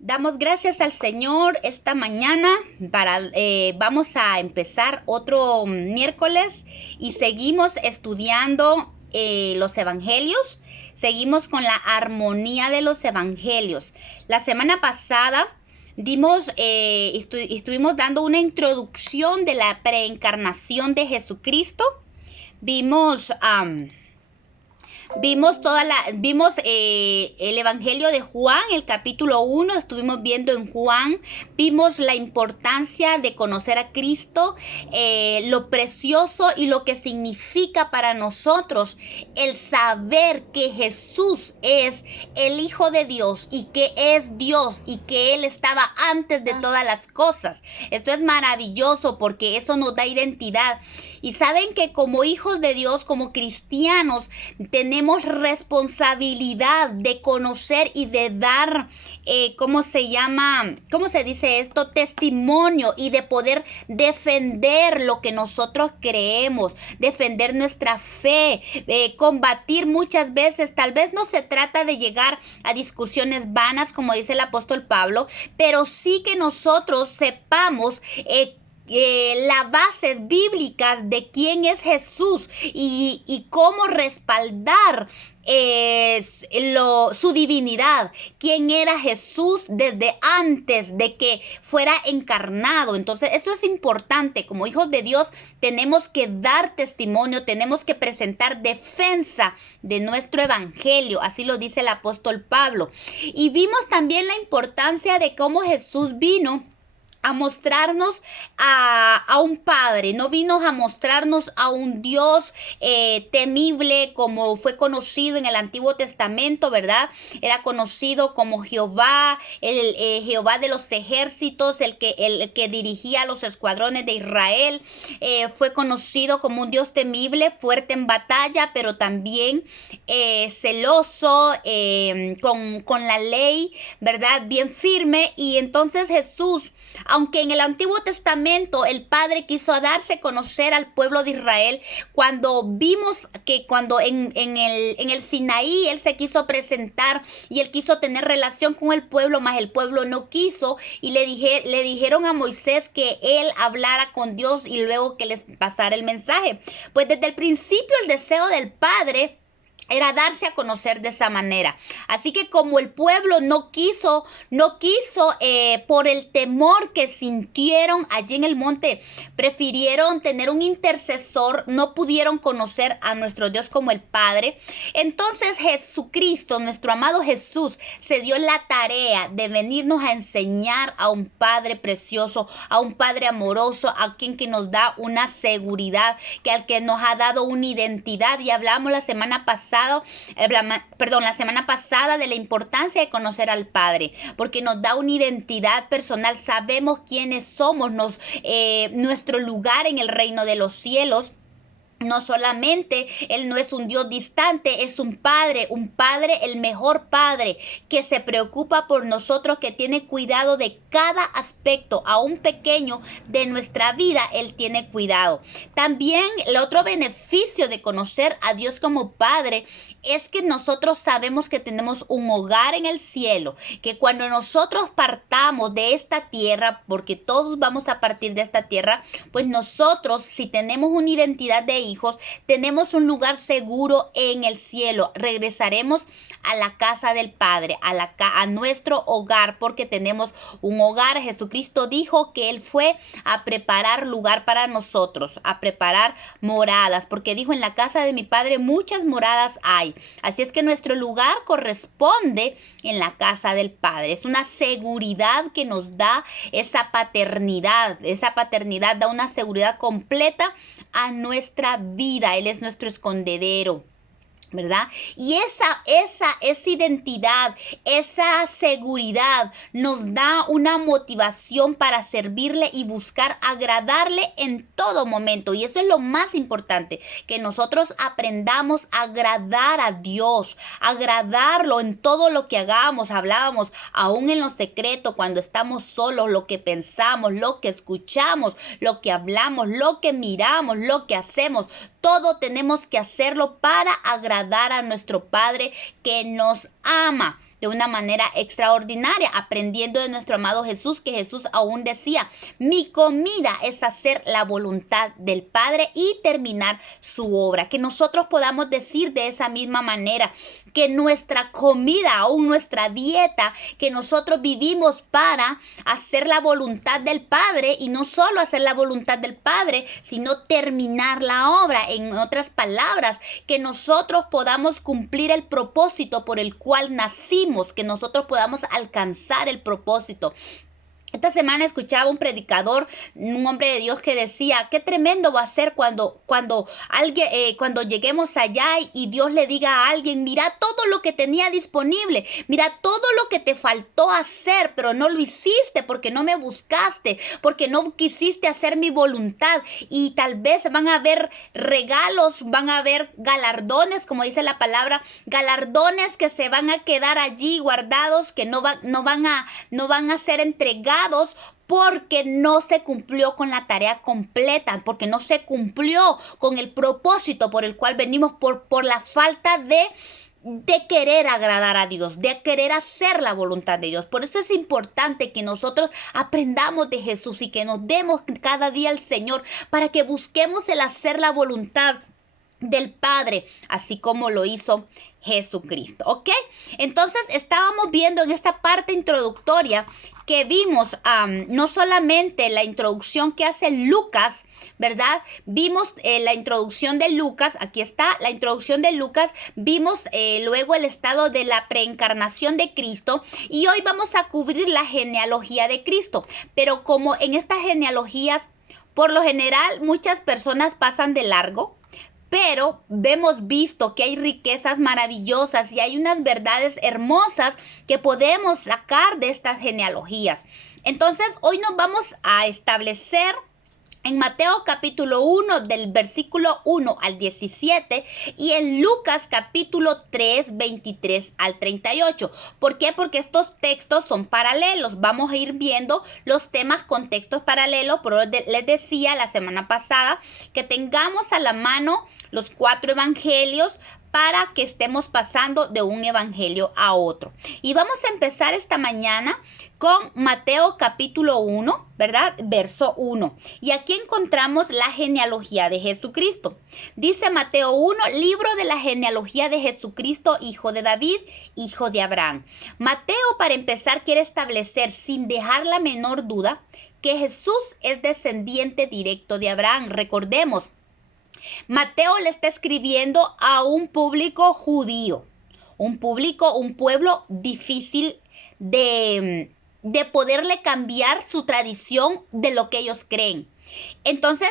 Damos gracias al Señor esta mañana vamos a empezar otro miércoles y seguimos estudiando los evangelios. Seguimos con la armonía de los evangelios. La semana pasada estuvimos dando una introducción de la preencarnación de Jesucristo. Vimos... Vimos el Evangelio de Juan, el capítulo 1, estuvimos viendo en Juan, vimos la importancia de conocer a Cristo, lo precioso y lo que significa para nosotros el saber que Jesús es el Hijo de Dios y que es Dios y que Él estaba antes de todas las cosas. Esto es maravilloso porque eso nos da identidad. Y saben que como hijos de Dios, como cristianos, tenemos responsabilidad de conocer y de dar, ¿cómo se dice esto? Testimonio, y de poder defender lo que nosotros creemos, defender nuestra fe, combatir muchas veces. Tal vez no se trata de llegar a discusiones vanas, como dice el apóstol Pablo, pero sí que nosotros sepamos las bases bíblicas de quién es Jesús y cómo respaldar su divinidad, quién era Jesús desde antes de que fuera encarnado. Entonces eso es importante. Como hijos de Dios tenemos que dar testimonio, tenemos que presentar defensa de nuestro evangelio, así lo dice el apóstol Pablo. Y vimos también la importancia de cómo Jesús vino a mostrarnos a un Padre, no vino a mostrarnos a un Dios temible como fue conocido en el Antiguo Testamento, ¿verdad? Era conocido como Jehová, el Jehová de los ejércitos, el que dirigía a los escuadrones de Israel. Fue conocido como un Dios temible, fuerte en batalla, pero también celoso, con la ley, ¿verdad? Bien firme. Y entonces Jesús, aunque en el Antiguo Testamento el Padre quiso darse a conocer al pueblo de Israel, cuando vimos que cuando en el Sinaí Él se quiso presentar y Él quiso tener relación con el pueblo, mas el pueblo no quiso, y le dijeron a Moisés que Él hablara con Dios y luego que les pasara el mensaje. Pues desde el principio el deseo del Padre era darse a conocer de esa manera. Así que como el pueblo no quiso, por el temor que sintieron allí en el monte, prefirieron tener un intercesor, no pudieron conocer a nuestro Dios como el Padre. Entonces Jesucristo, nuestro amado Jesús, se dio la tarea de venirnos a enseñar a un Padre precioso, a un Padre amoroso, a quien que nos da una seguridad, al que nos ha dado una identidad. Y hablamos la semana pasada de la importancia de conocer al Padre, porque nos da una identidad personal, sabemos quiénes somos, nuestro lugar en el reino de los cielos. No solamente Él no es un Dios distante, es un Padre, el mejor Padre, que se preocupa por nosotros, que tiene cuidado de cada aspecto, aún pequeño, de nuestra vida. Él tiene cuidado. También el otro beneficio de conocer a Dios como Padre es que nosotros sabemos que tenemos un hogar en el cielo, que cuando nosotros partamos de esta tierra, porque todos vamos a partir de esta tierra, pues nosotros, si tenemos una identidad de hijos, tenemos un lugar seguro en el cielo. Regresaremos a la casa del Padre, a nuestro hogar, porque tenemos un hogar. Jesucristo dijo que Él fue a preparar lugar para nosotros, a preparar moradas, porque dijo: en la casa de mi Padre muchas moradas hay. Así es que nuestro lugar corresponde en la casa del Padre. Es una seguridad que nos da esa paternidad. Esa paternidad da una seguridad completa a nuestra vida. Él es nuestro escondedero, ¿verdad? Y esa identidad, esa seguridad nos da una motivación para servirle y buscar agradarle en todo momento. Y eso es lo más importante, que nosotros aprendamos a agradar a Dios, agradarlo en todo lo que hagamos. Hablábamos, aún en lo secreto, cuando estamos solos, lo que pensamos, lo que escuchamos, lo que hablamos, lo que miramos, lo que hacemos, todo tenemos que hacerlo para agradar a nuestro Padre que nos ama. de una manera extraordinaria, aprendiendo de nuestro amado Jesús, que Jesús aún decía, mi comida es hacer la voluntad del Padre y terminar su obra. Que nosotros podamos decir de esa misma manera, que nuestra comida, aún nuestra dieta, que nosotros vivimos para hacer la voluntad del Padre, y no solo hacer la voluntad del Padre, sino terminar la obra. En otras palabras, que nosotros podamos cumplir el propósito por el cual nacimos, que nosotros podamos alcanzar el propósito. Esta semana escuchaba un predicador, un hombre de Dios, que decía, qué tremendo va a ser cuando lleguemos allá y Dios le diga a alguien, mira todo lo que tenía disponible, mira todo lo que te faltó hacer, pero no lo hiciste porque no me buscaste, porque no quisiste hacer mi voluntad. Y tal vez van a haber regalos, van a haber galardones, como dice la palabra, galardones que se van a quedar allí guardados, que no van a ser entregados, porque no se cumplió con la tarea completa, porque no se cumplió con el propósito por el cual venimos, por la falta de querer agradar a Dios, de querer hacer la voluntad de Dios. Por eso es importante que nosotros aprendamos de Jesús y que nos demos cada día al Señor, para que busquemos el hacer la voluntad del Padre, así como lo hizo Jesucristo, ¿ok? Entonces estábamos viendo en esta parte introductoria que vimos no solamente la introducción que hace Lucas, ¿verdad? Vimos la introducción de Lucas, aquí está la introducción de Lucas, vimos luego el estado de la preencarnación de Cristo, y hoy vamos a cubrir la genealogía de Cristo. Pero como en estas genealogías, por lo general, muchas personas pasan de largo, pero hemos visto que hay riquezas maravillosas y hay unas verdades hermosas que podemos sacar de estas genealogías. Entonces, hoy nos vamos a establecer en Mateo capítulo 1 del versículo 1 al 17 y en Lucas capítulo 3, 23 al 38. ¿Por qué? Porque estos textos son paralelos. Vamos a ir viendo los temas con textos paralelos, pero les decía la semana pasada que tengamos a la mano los 4 evangelios para que estemos pasando de un evangelio a otro. Y vamos a empezar esta mañana con Mateo capítulo 1, ¿verdad? Verso 1. Y aquí encontramos la genealogía de Jesucristo. Dice Mateo 1, libro de la genealogía de Jesucristo, hijo de David, hijo de Abraham. Mateo, para empezar, quiere establecer sin dejar la menor duda que Jesús es descendiente directo de Abraham. Recordemos, Mateo le está escribiendo a un público judío, un pueblo difícil de poderle cambiar su tradición de lo que ellos creen. Entonces,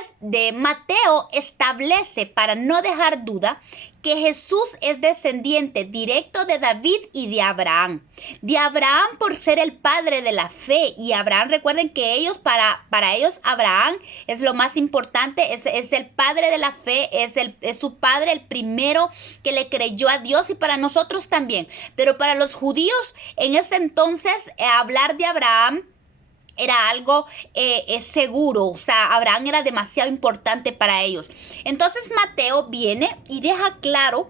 Mateo establece, para no dejar duda, que Jesús es descendiente directo de David y de Abraham. De Abraham por ser el padre de la fe. Y Abraham, recuerden que para ellos Abraham es lo más importante, es el padre de la fe, es su padre, el primero que le creyó a Dios, y para nosotros también. Pero para los judíos en ese entonces, hablar de Abraham era algo seguro, o sea, Abraham era demasiado importante para ellos. Entonces Mateo viene y deja claro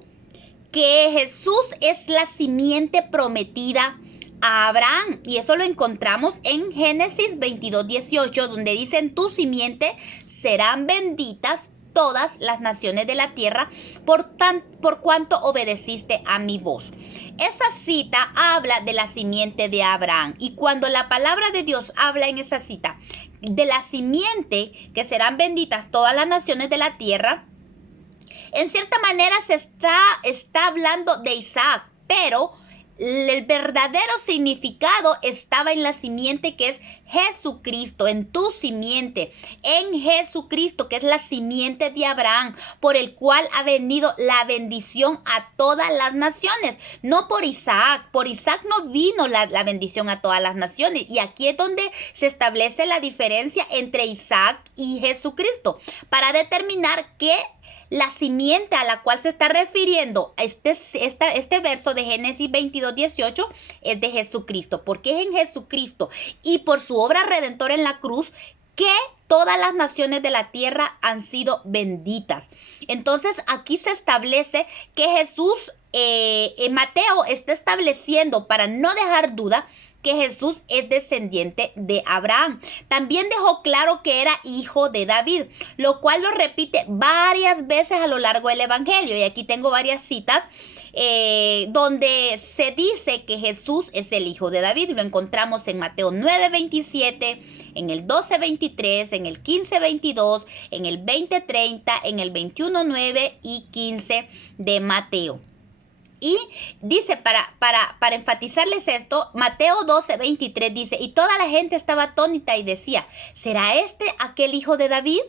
que Jesús es la simiente prometida a Abraham, y eso lo encontramos en Génesis 22, 18, donde dice, en tu simiente serán benditas todas las naciones de la tierra, por cuanto obedeciste a mi voz. Esa cita habla de la simiente de Abraham, y cuando la palabra de Dios habla en esa cita de la simiente que serán benditas todas las naciones de la tierra, en cierta manera se está hablando de Isaac, pero el verdadero significado estaba en la simiente, que es Jesucristo, en tu simiente, en Jesucristo, que es la simiente de Abraham, por el cual ha venido la bendición a todas las naciones, no por Isaac. Por Isaac no vino la bendición a todas las naciones, y aquí es donde se establece la diferencia entre Isaac y Jesucristo, para determinar que la simiente a la cual se está refiriendo este verso de Génesis 22, 18 es de Jesucristo, porque es en Jesucristo y por su obra redentora en la cruz que todas las naciones de la tierra han sido benditas. Entonces aquí se establece que Jesús, Mateo está estableciendo, para no dejar duda, que Jesús es descendiente de Abraham. También dejó claro que era hijo de David, lo cual lo repite varias veces a lo largo del Evangelio. Y aquí tengo varias citas donde se dice que Jesús es el hijo de David. Lo encontramos en Mateo 9:27, en el 12:23, en el 15:22, en el 20:30, en el 21:9 y 15 de Mateo. Y dice, para enfatizarles esto, Mateo 12:23 dice, y toda la gente estaba atónita y decía, ¿será este aquel hijo de David?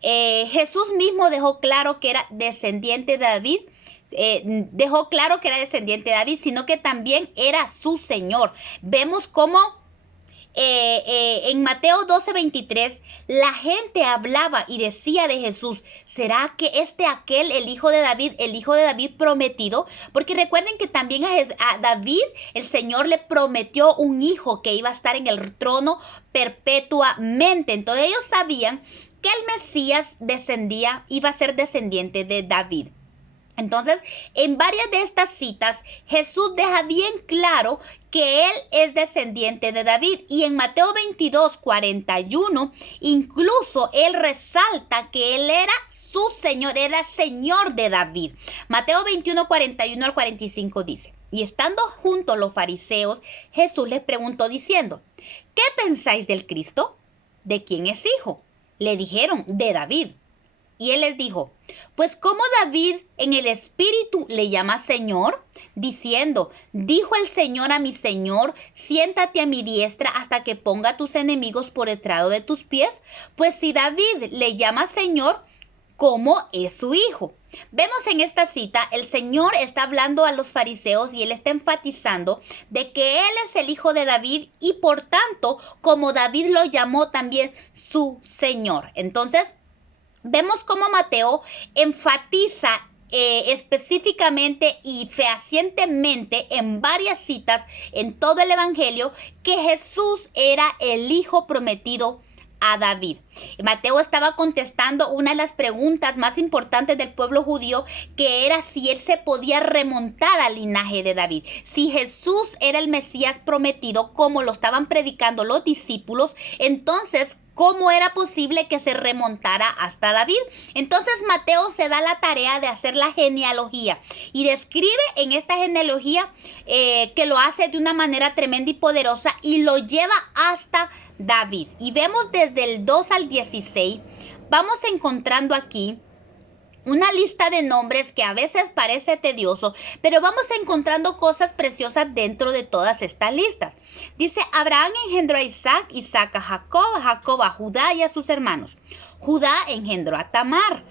Jesús mismo dejó claro que era descendiente de David, sino que también era su Señor. Vemos cómo en Mateo 12:23, la gente hablaba y decía de Jesús, ¿será que aquel, el hijo de David prometido? Porque recuerden que también a David, el Señor le prometió un hijo que iba a estar en el trono perpetuamente. Entonces ellos sabían que el Mesías iba a ser descendiente de David. Entonces, en varias de estas citas, Jesús deja bien claro que él es descendiente de David. Y en Mateo 22:41, incluso él resalta que él era su Señor, era Señor de David. Mateo 21:41 al 45 dice, y estando juntos los fariseos, Jesús les preguntó diciendo, ¿qué pensáis del Cristo? ¿De quién es hijo? Le dijeron, de David. Y él les dijo, pues ¿cómo David en el espíritu le llama Señor? Diciendo, dijo el Señor a mi Señor, siéntate a mi diestra hasta que ponga a tus enemigos por estrado de tus pies. Pues si David le llama Señor, ¿cómo es su hijo? Vemos en esta cita, el Señor está hablando a los fariseos y él está enfatizando de que él es el hijo de David y por tanto, como David lo llamó también su Señor. Entonces, vemos cómo Mateo enfatiza específicamente y fehacientemente en varias citas en todo el Evangelio que Jesús era el hijo prometido a David. Mateo estaba contestando una de las preguntas más importantes del pueblo judío, que era si él se podía remontar al linaje de David. Si Jesús era el Mesías prometido, como lo estaban predicando los discípulos, entonces ¿cómo era posible que se remontara hasta David? Entonces Mateo se da la tarea de hacer la genealogía y describe en esta genealogía que lo hace de una manera tremenda y poderosa y lo lleva hasta David. Y vemos desde el 2 al 16, vamos encontrando aquí una lista de nombres que a veces parece tedioso, pero vamos encontrando cosas preciosas dentro de todas estas listas. Dice, Abraham engendró a Isaac, Isaac a Jacob, Jacob a Judá y a sus hermanos. Judá engendró a Tamar,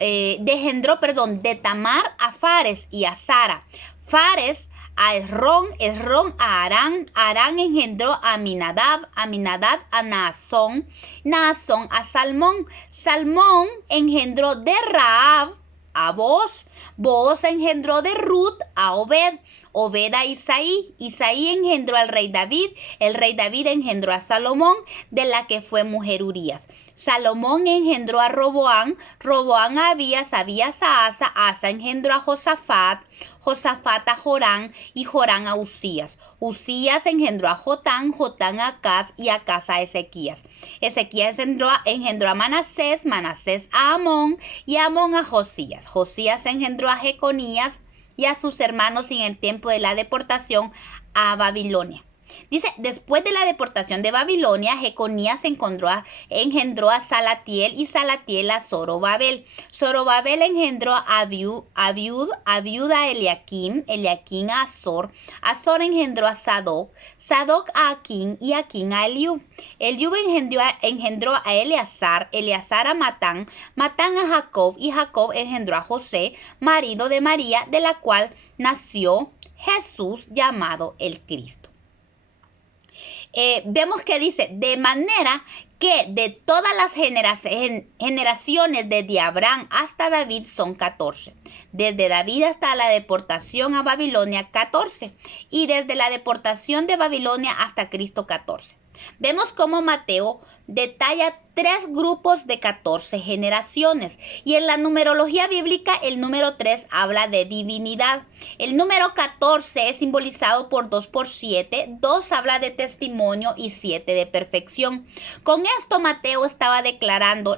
de Tamar a Fares y a Sara. Fares a Esrón, Esrón a Arán, Arán engendró a Aminadab, Aminadab a Naasón, Naasón a Salmón, Salmón engendró de Rahab a Booz, Booz engendró de Ruth a Obed, Obed a Isaí, Isaí engendró al rey David, el rey David engendró a Salomón, de la que fue mujer Urías. Salomón engendró a Roboán, Roboán a Abías, Abías a Asa, Asa engendró a Josafat, Josafat a Jorán y Jorán a Usías. Usías engendró a Jotán, Jotán a Acaz y Acaz a Ezequías. Ezequías engendró a Manasés, Manasés a Amón y Amón a Josías. Josías engendró a Jeconías y a sus hermanos en el tiempo de la deportación a Babilonia. Dice, después de la deportación de Babilonia, Jeconías engendró a Salatiel y Salatiel a Zorobabel. Zorobabel engendró a Abiud a Eliakim, Eliakim a Azor. Azor engendró a Sadoc, Sadoc a Aquín y Aquín a Eliub. Eliub engendró a Eleazar, Eleazar a Matán, Matán a Jacob y Jacob engendró a José, marido de María, de la cual nació Jesús llamado el Cristo. Vemos que dice, de manera que de todas las generaciones desde Abraham hasta David son 14. Desde David hasta la deportación a Babilonia 14. Y desde la deportación de Babilonia hasta Cristo 14. Vemos cómo Mateo detalla 3 grupos de 14 generaciones. Y en la numerología bíblica, el número 3 habla de divinidad. El número 14 es simbolizado por 2 por 7. 2 habla de testimonio y 7 de perfección. Con esto, Mateo estaba declarando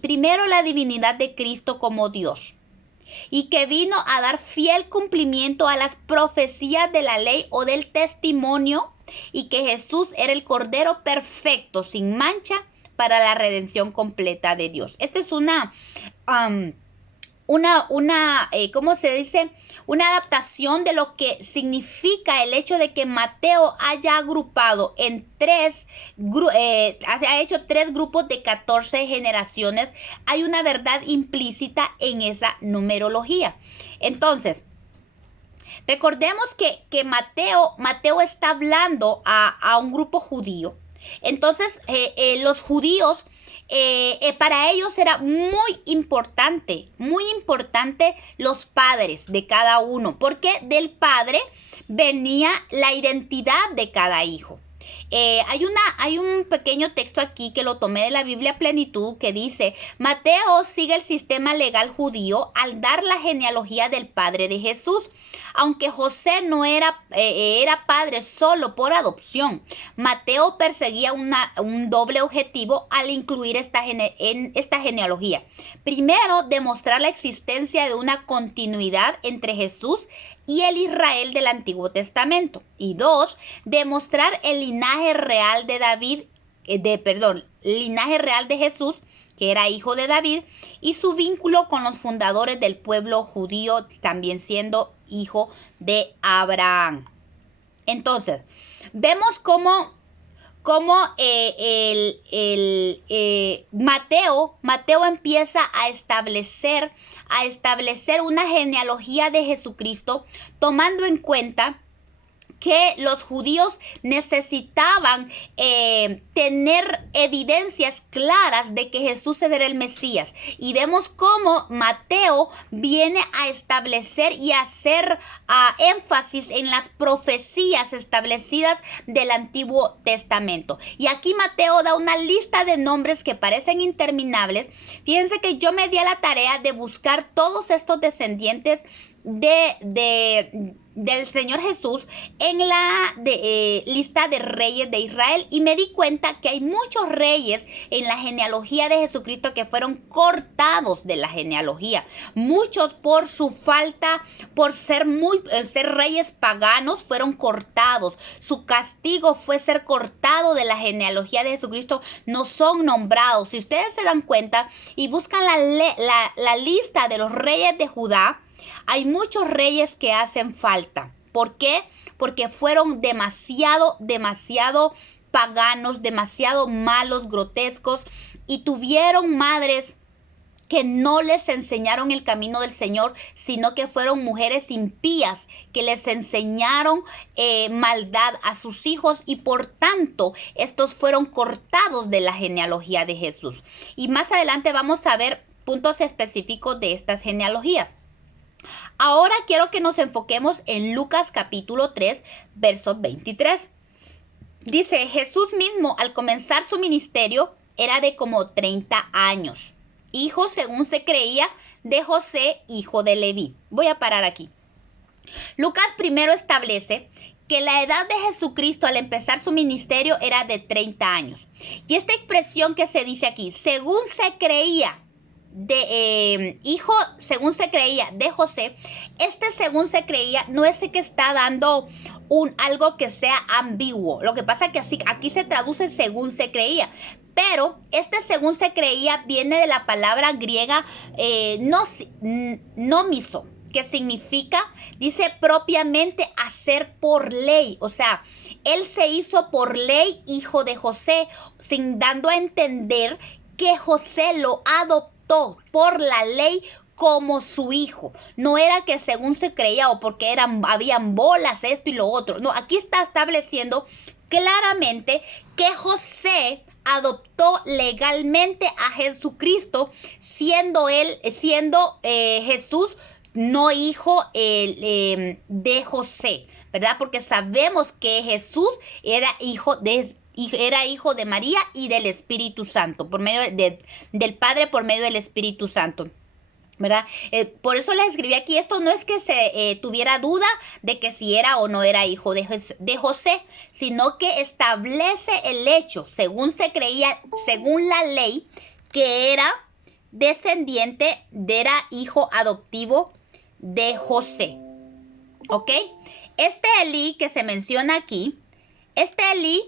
primero la divinidad de Cristo como Dios, y que vino a dar fiel cumplimiento a las profecías de la ley o del testimonio, y que Jesús era el Cordero perfecto, sin mancha, para la redención completa de Dios. Esta es ¿cómo se dice? Una adaptación de lo que significa el hecho de que Mateo haya agrupado en ha hecho 3 grupos de 14 generaciones. Hay una verdad implícita en esa numerología. Entonces, recordemos que Mateo está hablando a un grupo judío. Entonces, los judíos, para ellos era muy importante los padres de cada uno, porque del padre venía la identidad de cada hijo. Hay un pequeño texto aquí que lo tomé de la Biblia Plenitud, que dice: Mateo sigue el sistema legal judío al dar la genealogía del padre de Jesús. Aunque José no era padre solo por adopción, Mateo perseguía un doble objetivo al incluir en esta genealogía. Primero, demostrar la existencia de una continuidad entre Jesús y el Israel del Antiguo Testamento. Y 2, demostrar el linaje real de linaje real de Jesús, que era hijo de David, y su vínculo con los fundadores del pueblo judío, también siendo hijo de Abraham. Entonces, vemos cómo Mateo empieza a establecer una genealogía de Jesucristo, tomando en cuenta que los judíos necesitaban tener evidencias claras de que Jesús era el Mesías. Y vemos cómo Mateo viene a establecer y a hacer énfasis en las profecías establecidas del Antiguo Testamento. Y aquí Mateo da una lista de nombres que parecen interminables. Fíjense que yo me di a la tarea de buscar todos estos descendientes del Señor Jesús en la lista de reyes de Israel, y me di cuenta que hay muchos reyes en la genealogía de Jesucristo que fueron cortados de la genealogía. Muchos por su falta, por ser reyes paganos, fueron cortados. Su castigo fue ser cortado de la genealogía de Jesucristo. No son nombrados. Si ustedes se dan cuenta y buscan la lista de los reyes de Judá, hay muchos reyes que hacen falta. ¿Por qué? Porque fueron demasiado paganos, demasiado malos, grotescos, y tuvieron madres que no les enseñaron el camino del Señor, sino que fueron mujeres impías que les enseñaron maldad a sus hijos, y por tanto estos fueron cortados de la genealogía de Jesús. Y más adelante vamos a ver puntos específicos de estas genealogías. Ahora quiero que nos enfoquemos en Lucas capítulo 3, verso 23. Dice: Jesús mismo, al comenzar su ministerio, era de como 30 años. Hijo, según se creía, de José, hijo de Leví. Voy a parar aquí. Lucas primero establece que la edad de Jesucristo al empezar su ministerio era de 30 años. Y esta expresión que se dice aquí, según se creía, hijo, según se creía, de José, según se creía, no es que está dando algo que sea ambiguo. Lo que pasa es que aquí se traduce según se creía, pero según se creía viene de la palabra griega nomiso, que significa, dice, propiamente hacer por ley. O sea, él se hizo por ley hijo de José, dando a entender que José lo adoptó por la ley como su hijo. No era que según se creía o porque habían bolas, esto y lo otro. No, aquí está estableciendo claramente que José adoptó legalmente a Jesucristo, siendo Jesús no hijo de José, ¿verdad? Porque sabemos que Jesús era hijo era hijo de María y del Espíritu Santo, por medio del Padre, por medio del Espíritu Santo. ¿Verdad? Por eso les escribí aquí, esto no es que se tuviera duda de que si era o no era hijo de José, sino que establece el hecho, según se creía, según la ley, que era descendiente, era hijo adoptivo de José. ¿Ok? Este Elí que se menciona aquí, este Elí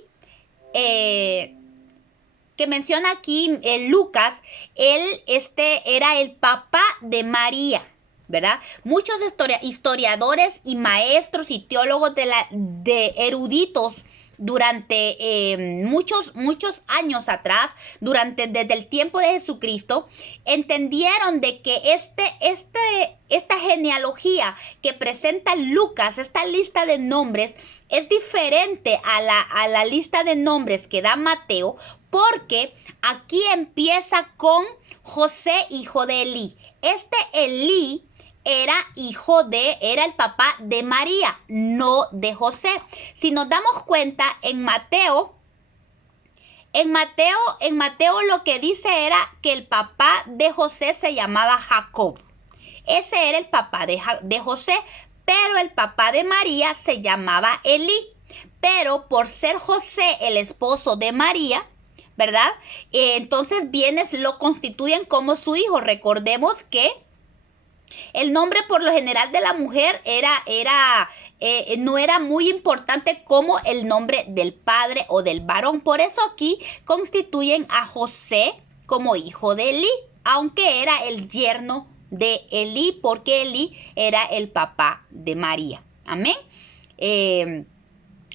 que menciona aquí Lucas, él era el papá de María, ¿verdad? Muchos historiadores y maestros y teólogos de eruditos durante muchos años atrás, desde el tiempo de Jesucristo, entendieron de que esta genealogía que presenta Lucas, esta lista de nombres, es diferente a la lista de nombres que da Mateo, porque aquí empieza con José, hijo de Elí. Este Elí era el papá de María, no de José. Si nos damos cuenta, en Mateo lo que dice era que el papá de José se llamaba Jacob. Ese era el papá de José, pero el papá de María se llamaba Elí. Pero por ser José el esposo de María, ¿verdad? Entonces lo constituyen como su hijo. Recordemos que el nombre por lo general de la mujer no era muy importante como el nombre del padre o del varón. Por eso aquí constituyen a José como hijo de Elí, aunque era el yerno de Elí, porque Elí era el papá de María. Amén.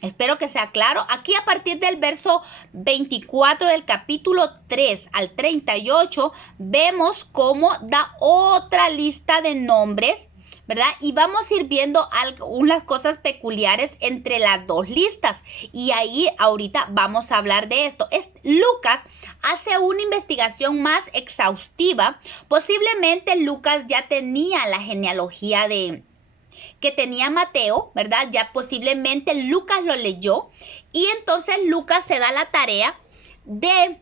Espero que sea claro. Aquí a partir del verso 24 del capítulo 3 al 38 vemos cómo da otra lista de nombres, ¿verdad? Y vamos a ir viendo algunas cosas peculiares entre las dos listas. Y ahí ahorita vamos a hablar de esto. Lucas hace una investigación más exhaustiva. Posiblemente Lucas ya tenía la genealogía que tenía Mateo, ¿verdad? Ya posiblemente Lucas lo leyó y entonces Lucas se da la tarea de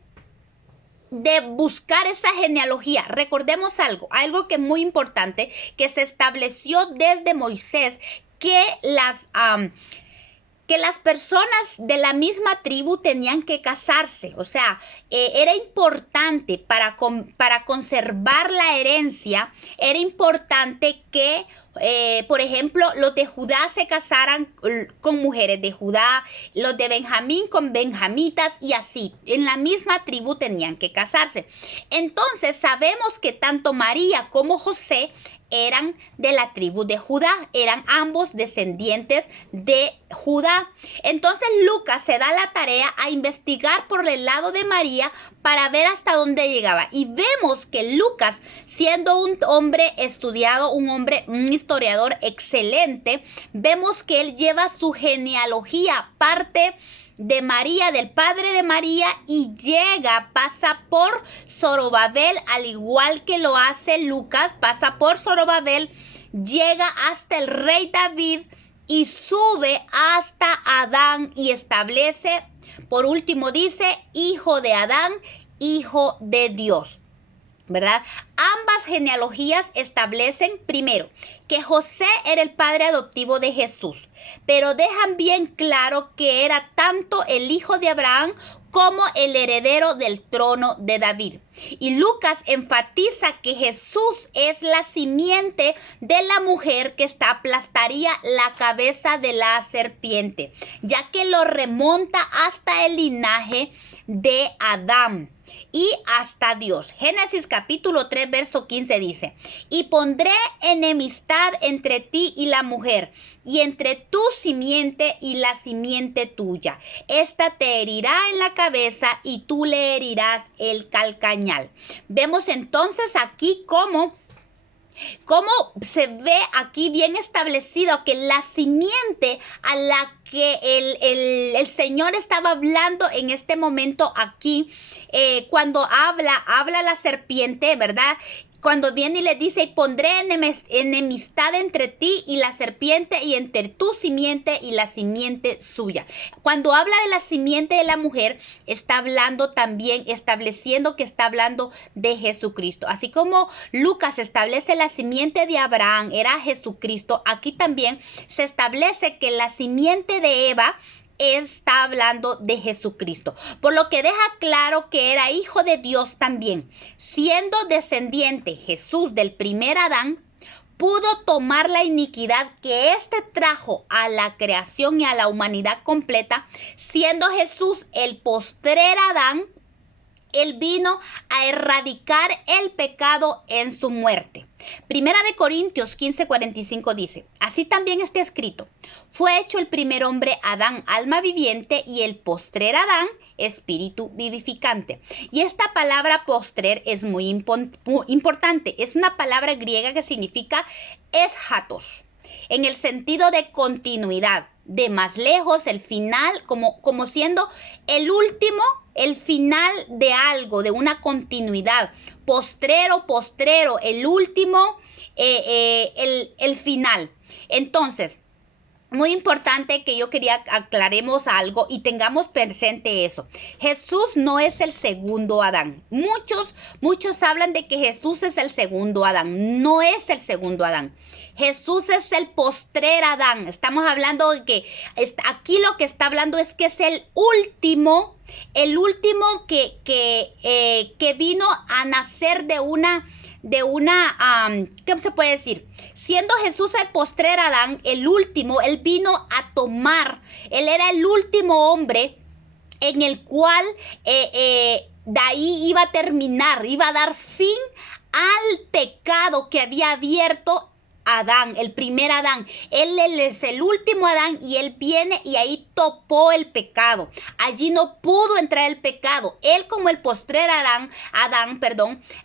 buscar esa genealogía. Recordemos algo que es muy importante, que se estableció desde Moisés, que las personas de la misma tribu tenían que casarse. O sea, era importante para conservar la herencia, era importante que, por ejemplo, los de Judá se casaran con mujeres de Judá, los de Benjamín con benjamitas y así. En la misma tribu tenían que casarse. Entonces sabemos que tanto María como José eran de la tribu de Judá, eran ambos descendientes de Judá. Entonces Lucas se da la tarea a investigar por el lado de María para ver hasta dónde llegaba. Y vemos que Lucas, siendo un hombre estudiado, un historiador excelente, vemos que él lleva su genealogía, parte de María, del padre de María, y pasa por Zorobabel, al igual que lo hace Lucas, pasa por Zorobabel, llega hasta el rey David y sube hasta Adán y establece, por último dice, hijo de Adán, hijo de Dios, ¿verdad? Ambas genealogías establecen, primero, que José era el padre adoptivo de Jesús, pero dejan bien claro que era tanto el hijo de Abraham como el heredero del trono de David. Y Lucas enfatiza que Jesús es la simiente de la mujer que aplastaría la cabeza de la serpiente, ya que lo remonta hasta el linaje de Adán y hasta Dios. Génesis capítulo 3 verso 15 dice: y pondré enemistad entre ti y la mujer, y entre tu simiente y la simiente tuya. Esta te herirá en la cabeza y tú le herirás el calcañal. Vemos entonces aquí cómo se ve aquí bien establecido que la simiente a la que el Señor estaba hablando en este momento aquí, cuando habla la serpiente, ¿verdad? cuando viene y le dice, y pondré enemistad entre ti y la serpiente, y entre tu simiente y la simiente suya. Cuando habla de la simiente de la mujer, está hablando también, estableciendo que está hablando de Jesucristo. Así como Lucas establece la simiente de Abraham, era Jesucristo, aquí también se establece que la simiente de Eva está hablando de Jesucristo, por lo que deja claro que era hijo de Dios también. Siendo descendiente Jesús del primer Adán, pudo tomar la iniquidad que éste trajo a la creación y a la humanidad completa. Siendo Jesús el postrer Adán, él vino a erradicar el pecado en su muerte. Primera de Corintios 15:45 dice, así también está escrito, fue hecho el primer hombre Adán, alma viviente, y el postrer Adán, espíritu vivificante. Y esta palabra postrer es muy importante. Es una palabra griega que significa eschatos, en el sentido de continuidad, de más lejos, el final, como siendo el último, el final de algo, de una continuidad. Postrero, el último, el final. Entonces, muy importante que yo quería aclaremos algo y tengamos presente eso. Jesús no es el segundo Adán. Muchos hablan de que Jesús es el segundo Adán. No es el segundo Adán. Jesús es el postrer Adán. Estamos hablando de que aquí lo que está hablando es que es el último que vino a nacer de una, ¿qué se puede decir? Siendo Jesús el postrer Adán, el último, él vino a tomar, él era el último hombre en el cual de ahí iba a terminar, iba a dar fin al pecado que había abierto Adán, el primer Adán. Él es el último Adán y él viene y ahí topó el pecado. Allí no pudo entrar el pecado. Él, como el postrer Adán,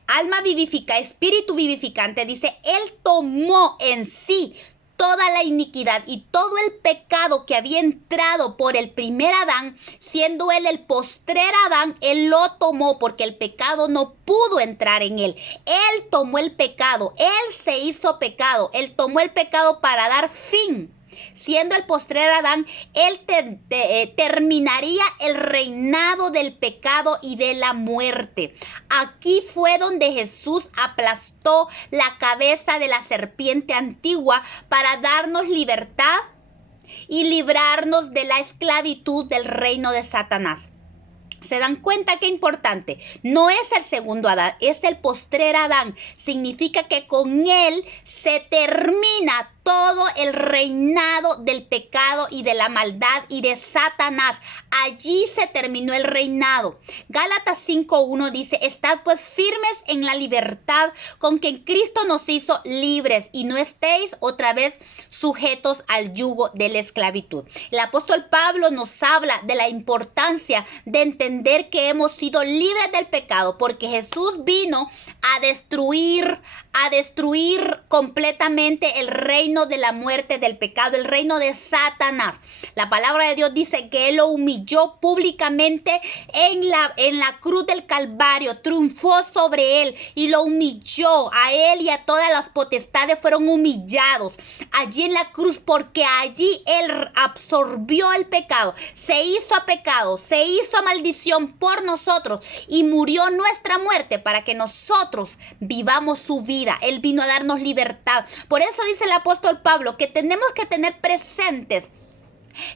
alma vivifica, espíritu vivificante, dice, él tomó en sí toda la iniquidad y todo el pecado que había entrado por el primer Adán, siendo él el postrer Adán, él lo tomó porque el pecado no pudo entrar en él. Él tomó el pecado, él se hizo pecado, él tomó el pecado para dar fin. Siendo el postrer Adán, él terminaría el reinado del pecado y de la muerte. Aquí fue donde Jesús aplastó la cabeza de la serpiente antigua para darnos libertad y librarnos de la esclavitud del reino de Satanás. ¿Se dan cuenta qué importante? No es el segundo Adán, es el postrer Adán. Significa que con él se termina todo el reinado del pecado y de la maldad y de Satanás. Allí se terminó el reinado. Gálatas 5:1 dice, estad pues firmes en la libertad con que Cristo nos hizo libres y no estéis otra vez sujetos al yugo de la esclavitud. El apóstol Pablo nos habla de la importancia de entender que hemos sido libres del pecado porque Jesús vino a destruir completamente el reino de la muerte, del pecado, el reino de Satanás. La palabra de Dios dice que él lo humilló públicamente en la cruz del Calvario, triunfó sobre él y lo humilló a él y a todas las potestades fueron humillados allí en la cruz porque allí él absorbió el pecado, se hizo pecado, se hizo maldición por nosotros y murió nuestra muerte para que nosotros vivamos su vida. Él vino a darnos libertad. Por eso dice el apóstol Pablo que tenemos que tener presentes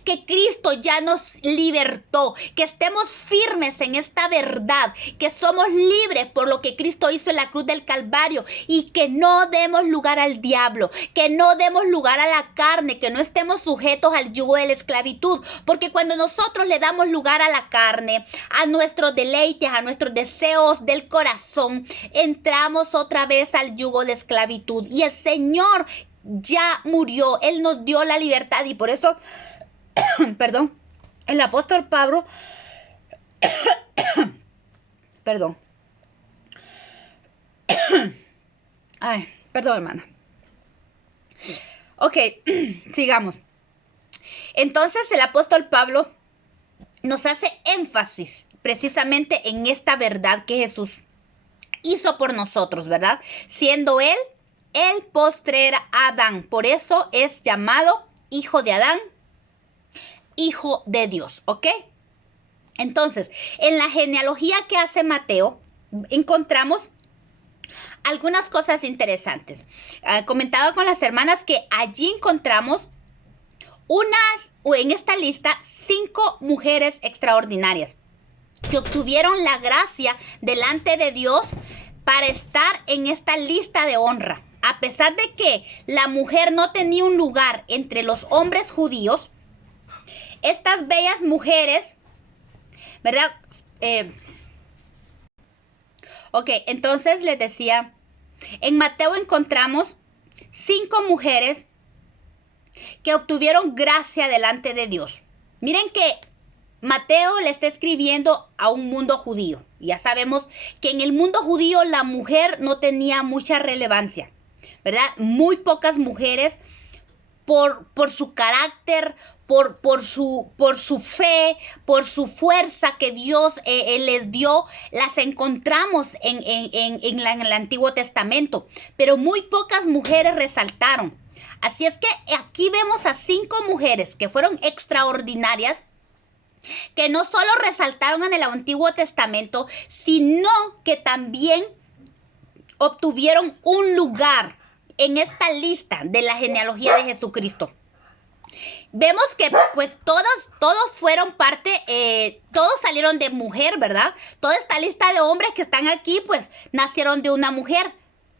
que Cristo ya nos libertó, que estemos firmes en esta verdad, que somos libres por lo que Cristo hizo en la cruz del Calvario y que no demos lugar al diablo, que no demos lugar a la carne, que no estemos sujetos al yugo de la esclavitud, porque cuando nosotros le damos lugar a la carne, a nuestros deleites, a nuestros deseos del corazón, entramos otra vez al yugo de esclavitud y el Señor ya murió, Él nos dio la libertad y por eso perdón, el apóstol Pablo, perdón, ay, perdón hermana. Ok, sigamos. Entonces el apóstol Pablo nos hace énfasis precisamente en esta verdad que Jesús hizo por nosotros, ¿verdad? Siendo él el postrer Adán. Por eso es llamado hijo de Adán, hijo de Dios, ¿ok? Entonces, en la genealogía que hace Mateo, encontramos algunas cosas interesantes. Comentaba con las hermanas que allí encontramos en esta lista 5 mujeres extraordinarias que obtuvieron la gracia delante de Dios para estar en esta lista de honra. A pesar de que la mujer no tenía un lugar entre los hombres judíos, estas bellas mujeres, ¿verdad? Ok, entonces les decía, en Mateo encontramos 5 mujeres que obtuvieron gracia delante de Dios. Miren que Mateo le está escribiendo a un mundo judío. Ya sabemos que en el mundo judío la mujer no tenía mucha relevancia, ¿verdad? Muy pocas mujeres por su carácter, por su fe, por su fuerza que Dios les dio, las encontramos en el Antiguo Testamento. Pero muy pocas mujeres resaltaron. Así es que aquí vemos a 5 mujeres que fueron extraordinarias, que no solo resaltaron en el Antiguo Testamento, sino que también obtuvieron un lugar en esta lista de la genealogía de Jesucristo. Vemos que pues todos fueron parte, todos salieron de mujer, ¿verdad? Toda esta lista de hombres que están aquí pues nacieron de una mujer,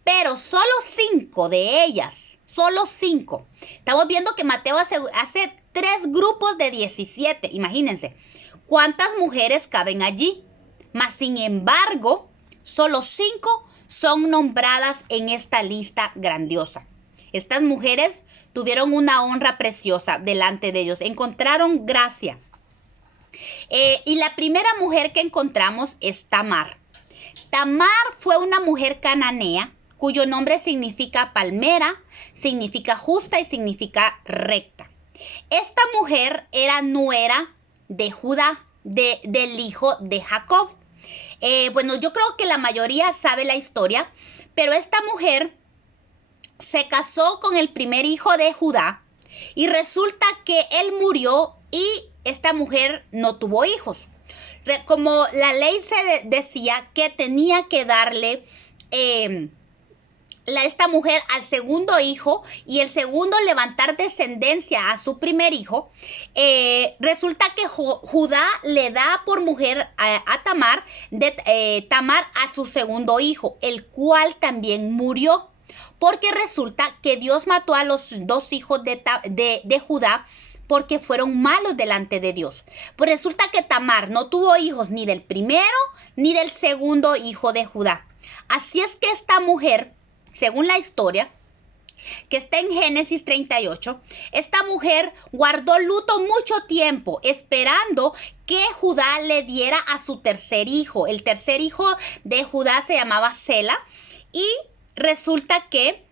pero solo 5 de ellas, solo 5. Estamos viendo que Mateo hace 3 grupos de 17, imagínense cuántas mujeres caben allí. Mas sin embargo, solo 5 son nombradas en esta lista grandiosa. Estas mujeres tuvieron una honra preciosa delante de Dios, encontraron gracia. Y la primera mujer que encontramos es Tamar. Tamar fue una mujer cananea cuyo nombre significa palmera, significa justa y significa recta. Esta mujer era nuera de Judá, del hijo de Jacob. Bueno, yo creo que la mayoría sabe la historia, pero esta mujer se casó con el primer hijo de Judá y resulta que él murió y esta mujer no tuvo hijos. Como la ley se decía que tenía que darle esta mujer al segundo hijo y el segundo levantar descendencia a su primer hijo, resulta que Judá le da por mujer a Tamar, Tamar a su segundo hijo, el cual también murió, porque resulta que Dios mató a los 2 hijos de Judá porque fueron malos delante de Dios. Pues resulta que Tamar no tuvo hijos ni del primero ni del segundo hijo de Judá. Así es que esta mujer, según la historia que está en Génesis 38, esta mujer guardó luto mucho tiempo esperando que Judá le diera a su tercer hijo. El tercer hijo de Judá se llamaba Sela y resulta que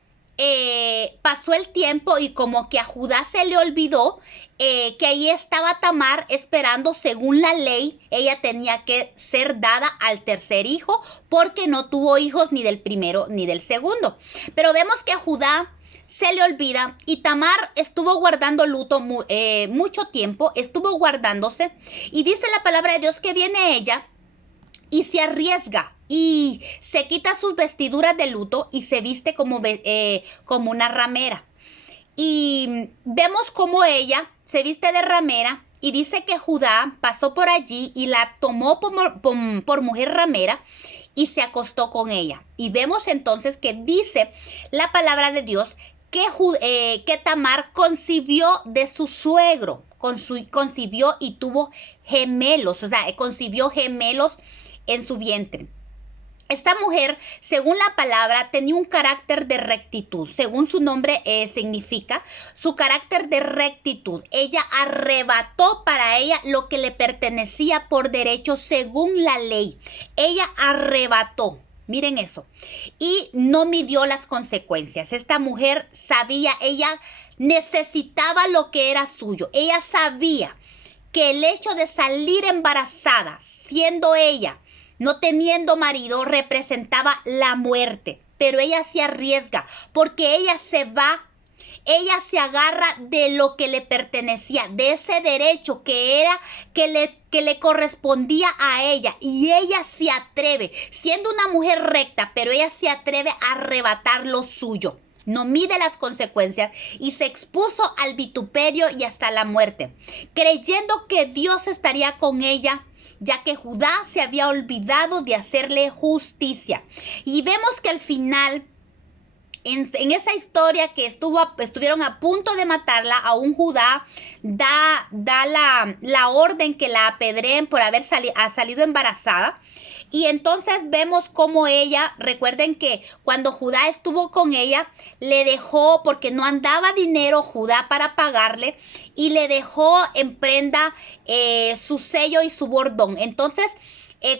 pasó el tiempo y como que a Judá se le olvidó que ahí estaba Tamar esperando. Según la ley, ella tenía que ser dada al tercer hijo porque no tuvo hijos ni del primero ni del segundo. Pero vemos que a Judá se le olvida y Tamar estuvo guardando luto mucho tiempo, estuvo guardándose, y dice la palabra de Dios que viene ella y se arriesga y se quita sus vestiduras de luto y se viste como una ramera. Y vemos cómo ella se viste de ramera y dice que Judá pasó por allí y la tomó por mujer ramera y se acostó con ella. Y vemos entonces que dice la palabra de Dios que Tamar concibió de su suegro, concibió y tuvo gemelos, o sea, concibió gemelos en su vientre. Esta mujer, según la palabra, tenía un carácter de rectitud. Según su nombre significa, su carácter de rectitud. Ella arrebató para ella lo que le pertenecía por derecho según la ley. Ella arrebató. Miren eso. Y no midió las consecuencias. Esta mujer sabía, ella necesitaba lo que era suyo. Ella sabía que el hecho de salir embarazada, siendo ella no teniendo marido, representaba la muerte. Pero ella se arriesga porque ella se va. Ella se agarra de lo que le pertenecía, de ese derecho que le correspondía a ella. Y ella se atreve, siendo una mujer recta, pero ella se atreve a arrebatar lo suyo. No mide las consecuencias y se expuso al vituperio y hasta la muerte, creyendo que Dios estaría con ella, ya que Judá se había olvidado de hacerle justicia. Y vemos que al final, en esa historia que estuvieron a punto de matarla, aún Judá da la orden que la apedreen por haber salido embarazada. Y entonces vemos cómo ella, recuerden que cuando Judá estuvo con ella, le dejó, porque no andaba dinero Judá para pagarle, y le dejó en prenda su sello y su bordón. Entonces,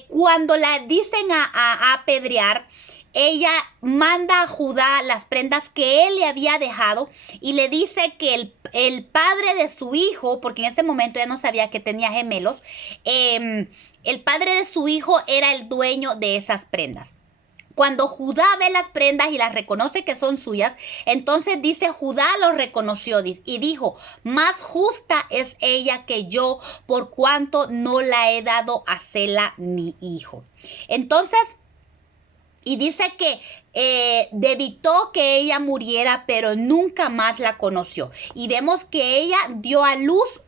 cuando la dicen a apedrear, ella manda a Judá las prendas que él le había dejado y le dice que el padre de su hijo, porque en ese momento ella no sabía que tenía gemelos, el padre de su hijo era el dueño de esas prendas. Cuando Judá ve las prendas y las reconoce que son suyas, entonces dice, Judá los reconoció y dijo, más justa es ella que yo, por cuanto no la he dado a Sela mi hijo. Entonces, y dice que evitó que ella muriera, pero nunca más la conoció. Y vemos que ella dio a luz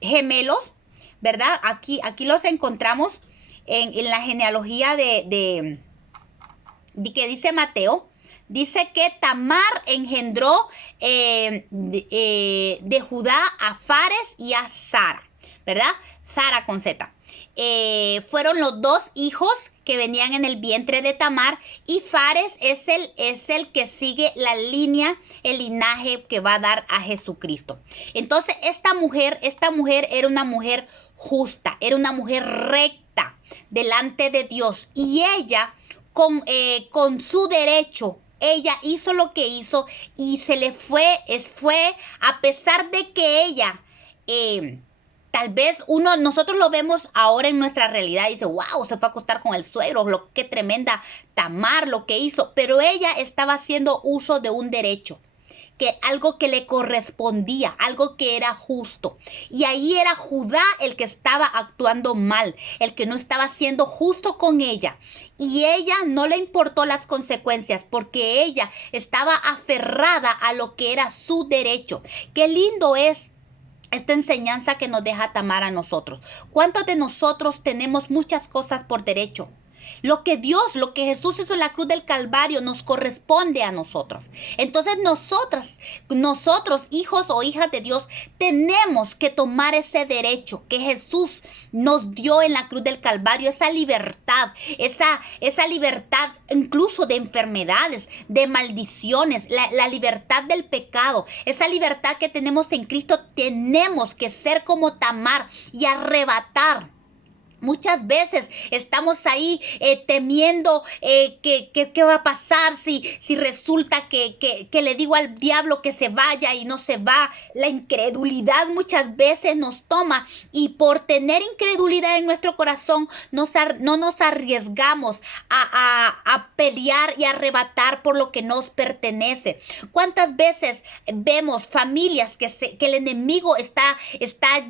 gemelos, ¿verdad? Aquí los encontramos en la genealogía de que dice Mateo. Dice que Tamar engendró de Judá a Fares y a Zara, ¿verdad? Zara con Z. Fueron los dos hijos que venían en el vientre de Tamar, y Fares es el que sigue la línea, el linaje que va a dar a Jesucristo. Entonces esta mujer era una mujer justa, era una mujer recta delante de Dios, y ella con su derecho, ella hizo lo que hizo y se le fue a pesar de que ella tal vez nosotros lo vemos ahora en nuestra realidad y dice, wow, se fue a acostar con el suegro, qué tremenda Tamar lo que hizo. Pero ella estaba haciendo uso de un derecho, algo que le correspondía, algo que era justo. Y ahí era Judá el que estaba actuando mal, el que no estaba siendo justo con ella. Y ella no le importó las consecuencias porque ella estaba aferrada a lo que era su derecho. Qué lindo es esta enseñanza que nos deja Tamar a nosotros. ¿Cuántos de nosotros tenemos muchas cosas por derecho? Lo que Jesús hizo en la cruz del Calvario nos corresponde a nosotros. Entonces nosotros, hijos o hijas de Dios, tenemos que tomar ese derecho que Jesús nos dio en la cruz del Calvario, esa libertad incluso de enfermedades, de maldiciones, la libertad del pecado, esa libertad que tenemos en Cristo. Tenemos que ser como Tamar y arrebatar. Muchas veces estamos ahí temiendo qué va a pasar si resulta que le digo al diablo que se vaya y no se va. La incredulidad muchas veces nos toma, y por tener incredulidad en nuestro corazón no nos arriesgamos a pelear y arrebatar por lo que nos pertenece. ¿Cuántas veces vemos familias que el enemigo está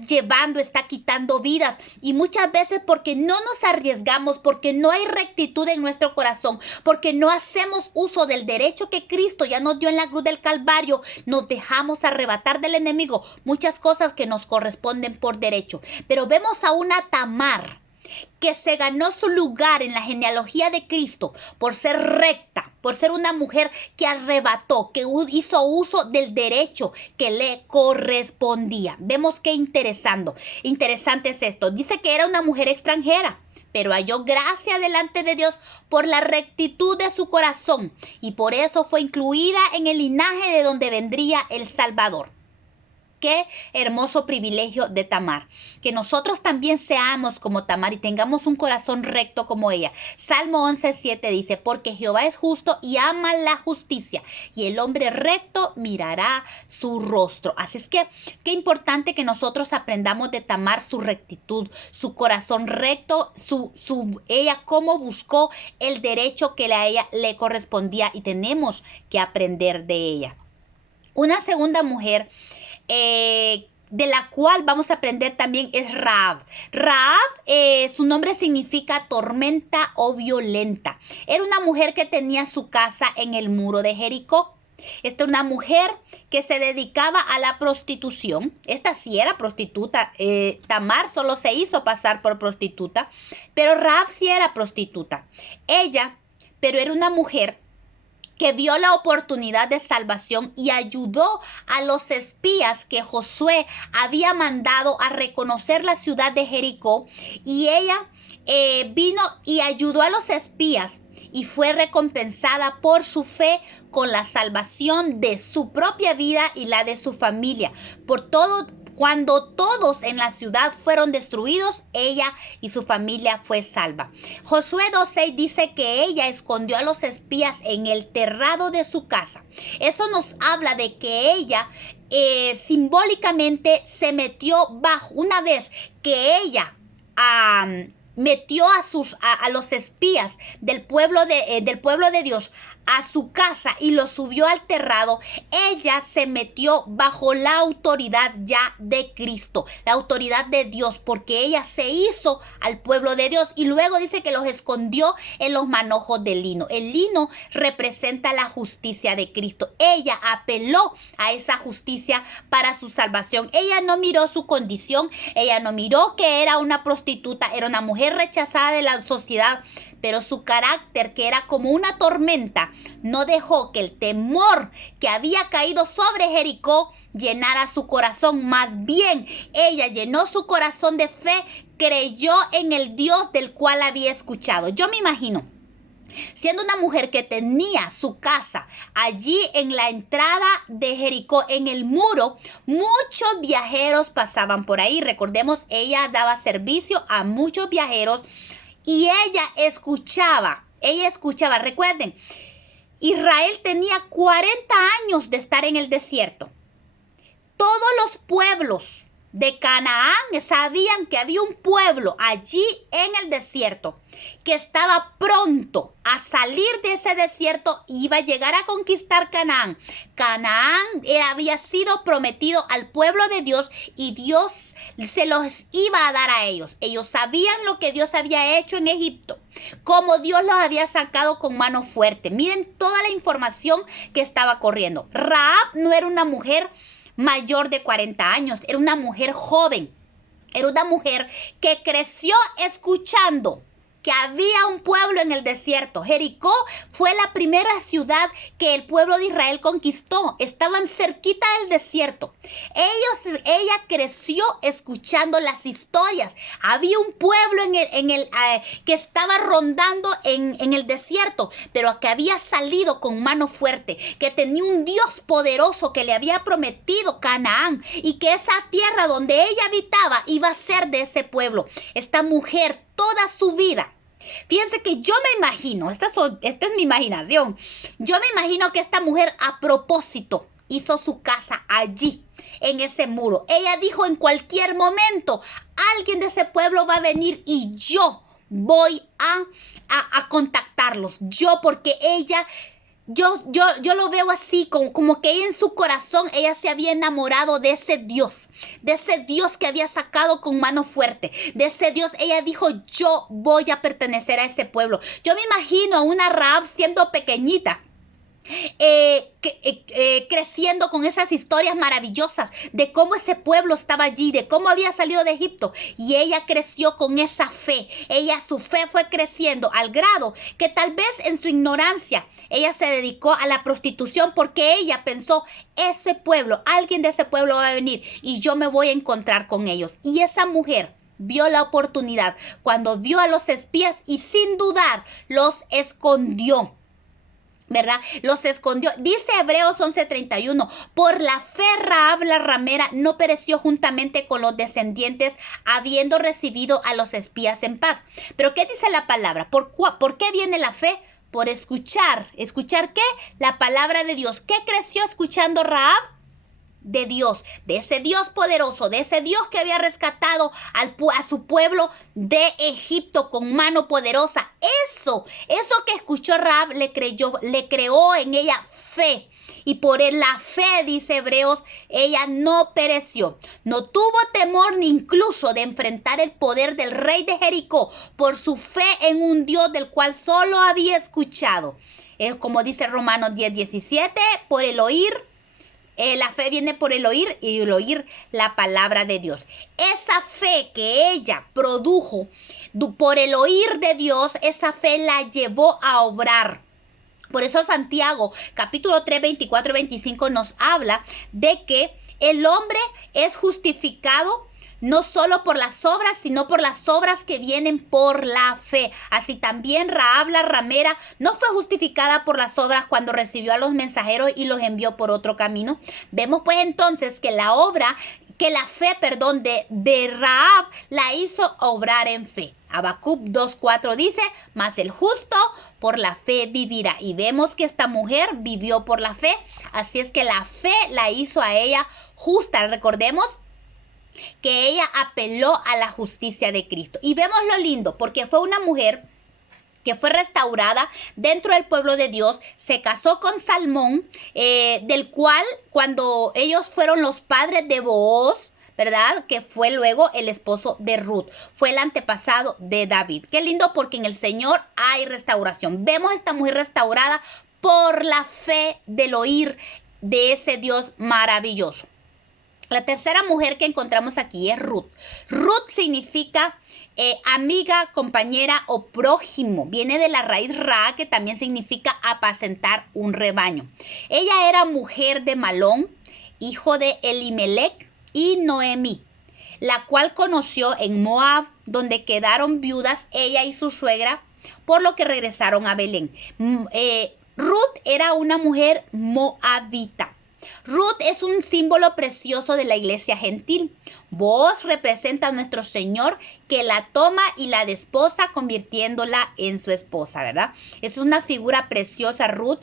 llevando, está quitando vidas? Y muchas veces porque no nos arriesgamos, porque no hay rectitud en nuestro corazón, porque no hacemos uso del derecho que Cristo ya nos dio en la cruz del Calvario, nos dejamos arrebatar del enemigo muchas cosas que nos corresponden por derecho. Pero vemos a una Tamar que se ganó su lugar en la genealogía de Cristo por ser recta, por ser una mujer que arrebató, que hizo uso del derecho que le correspondía. Vemos qué interesante es esto. Dice que era una mujer extranjera, pero halló gracia delante de Dios por la rectitud de su corazón, y por eso fue incluida en el linaje de donde vendría el Salvador. Qué hermoso privilegio de Tamar. Que nosotros también seamos como Tamar y tengamos un corazón recto como ella. Salmo 11:7 dice, porque Jehová es justo y ama la justicia, y el hombre recto mirará su rostro. Así es que qué importante que nosotros aprendamos de Tamar su rectitud, su corazón recto, ella cómo buscó el derecho que a ella le correspondía, y tenemos que aprender de ella. Una segunda mujer de la cual vamos a aprender también es Rahab. Rahab, su nombre significa tormenta o violenta. Era una mujer que tenía su casa en el muro de Jericó. Esta es una mujer que se dedicaba a la prostitución. Esta sí era prostituta. Tamar solo se hizo pasar por prostituta, pero Rahab sí era prostituta. Pero era una mujer que vio la oportunidad de salvación y ayudó a los espías que Josué había mandado a reconocer la ciudad de Jericó. Y ella vino y ayudó a los espías y fue recompensada por su fe con la salvación de su propia vida y la de su familia. Cuando todos en la ciudad fueron destruidos, ella y su familia fue salva. Josué 2:6 dice que ella escondió a los espías en el terrado de su casa. Eso nos habla de que ella simbólicamente se metió bajo, una vez que ella metió a los espías del pueblo de Dios a su casa y los subió al terrado. Ella se metió bajo la autoridad ya de Cristo, la autoridad de Dios, porque ella se hizo al pueblo de Dios y luego dice que los escondió en los manojos de lino. El lino representa la justicia de Cristo. Ella apeló a esa justicia para su salvación. Ella no miró su condición, ella no miró que era una prostituta, era una mujer rechazada de la sociedad, pero su carácter, que era como una tormenta, no dejó que el temor que había caído sobre Jericó llenara su corazón. Más bien, ella llenó su corazón de fe, creyó en el Dios del cual había escuchado. Yo me imagino, siendo una mujer que tenía su casa allí en la entrada de Jericó, en el muro, muchos viajeros pasaban por ahí. Recordemos, ella daba servicio a muchos viajeros y ella escuchaba. Recuerden, Israel tenía 40 años de estar en el desierto. Todos los pueblos de Canaán sabían que había un pueblo allí en el desierto que estaba pronto a salir de ese desierto y iba a llegar a conquistar Canaán. Canaán había sido prometido al pueblo de Dios y Dios se los iba a dar a ellos. Ellos sabían lo que Dios había hecho en Egipto, cómo Dios los había sacado con mano fuerte. Miren toda la información que estaba corriendo. Rahab no era una mujer mayor de 40 años, era una mujer joven, era una mujer que creció escuchando que había un pueblo en el desierto. Jericó fue la primera ciudad que el pueblo de Israel conquistó. Estaban cerquita del desierto. Ella creció escuchando las historias. Había un pueblo que estaba rondando en el desierto, pero que había salido con mano fuerte, que tenía un Dios poderoso que le había prometido Canaán y que esa tierra donde ella habitaba iba a ser de ese pueblo. Esta mujer toda su vida, fíjense que yo me imagino, esta es mi imaginación, yo me imagino que esta mujer a propósito hizo su casa allí, en ese muro. Ella dijo, en cualquier momento alguien de ese pueblo va a venir y yo voy a contactarlos. Porque ella... Yo lo veo así, como que ella en su corazón, ella se había enamorado de ese Dios que había sacado con mano fuerte, de ese Dios. Ella dijo, yo voy a pertenecer a ese pueblo. Yo me imagino a una Rahab siendo pequeñita, creciendo con esas historias maravillosas de cómo ese pueblo estaba allí, de cómo había salido de Egipto, y ella creció con esa fe. Su fe fue creciendo al grado que tal vez en su ignorancia ella se dedicó a la prostitución, porque ella pensó, ese pueblo, alguien de ese pueblo va a venir y yo me voy a encontrar con ellos. Y esa mujer vio la oportunidad cuando vio a los espías y sin dudar los escondió ¿verdad? Los escondió. Dice Hebreos 11:31, por la fe Rahab la ramera no pereció juntamente con los descendientes, habiendo recibido a los espías en paz. Pero ¿qué dice la palabra? ¿Por qué viene la fe? Por escuchar. ¿Escuchar qué? La palabra de Dios. ¿Qué creció escuchando Rahab? De Dios, de ese Dios poderoso, de ese Dios que había rescatado a su pueblo de Egipto con mano poderosa. Eso que escuchó Rahab le creó en ella fe. Y por la fe, dice Hebreos, ella no pereció. No tuvo temor ni incluso de enfrentar el poder del rey de Jericó por su fe en un Dios del cual solo había escuchado. Como dice Romanos 10:17, por el oír. La fe viene por el oír y el oír la palabra de Dios. Esa fe que ella produjo por el oír de Dios, esa fe la llevó a obrar. Por eso Santiago, capítulo 3, 24 y 25 nos habla de que el hombre es justificado no solo por las obras, sino por las obras que vienen por la fe. Así también Rahab la ramera no fue justificada por las obras cuando recibió a los mensajeros y los envió por otro camino. Vemos pues entonces que la fe de Rahab la hizo obrar en fe. Habacuc 2:4 dice, mas el justo por la fe vivirá. Y vemos que esta mujer vivió por la fe, así es que la fe la hizo a ella justa. Recordemos que ella apeló a la justicia de Cristo. Y vemos lo lindo, porque fue una mujer que fue restaurada dentro del pueblo de Dios, se casó con Salmón, del cual cuando ellos fueron los padres de Booz, ¿verdad? Que fue luego el esposo de Ruth, fue el antepasado de David. Qué lindo, porque en el Señor hay restauración. Vemos a esta mujer restaurada por la fe del oír de ese Dios maravilloso. La tercera mujer que encontramos aquí es Ruth. Ruth significa amiga, compañera o prójimo. Viene de la raíz Ra, que también significa apacentar un rebaño. Ella era mujer de Malón, hijo de Elimelech y Noemí, la cual conoció en Moab, donde quedaron viudas ella y su suegra, por lo que regresaron a Belén. Ruth era una mujer moabita. Ruth es un símbolo precioso de la iglesia gentil. Booz representa a nuestro Señor, que la toma y la desposa convirtiéndola en su esposa, ¿verdad? Es una figura preciosa Ruth.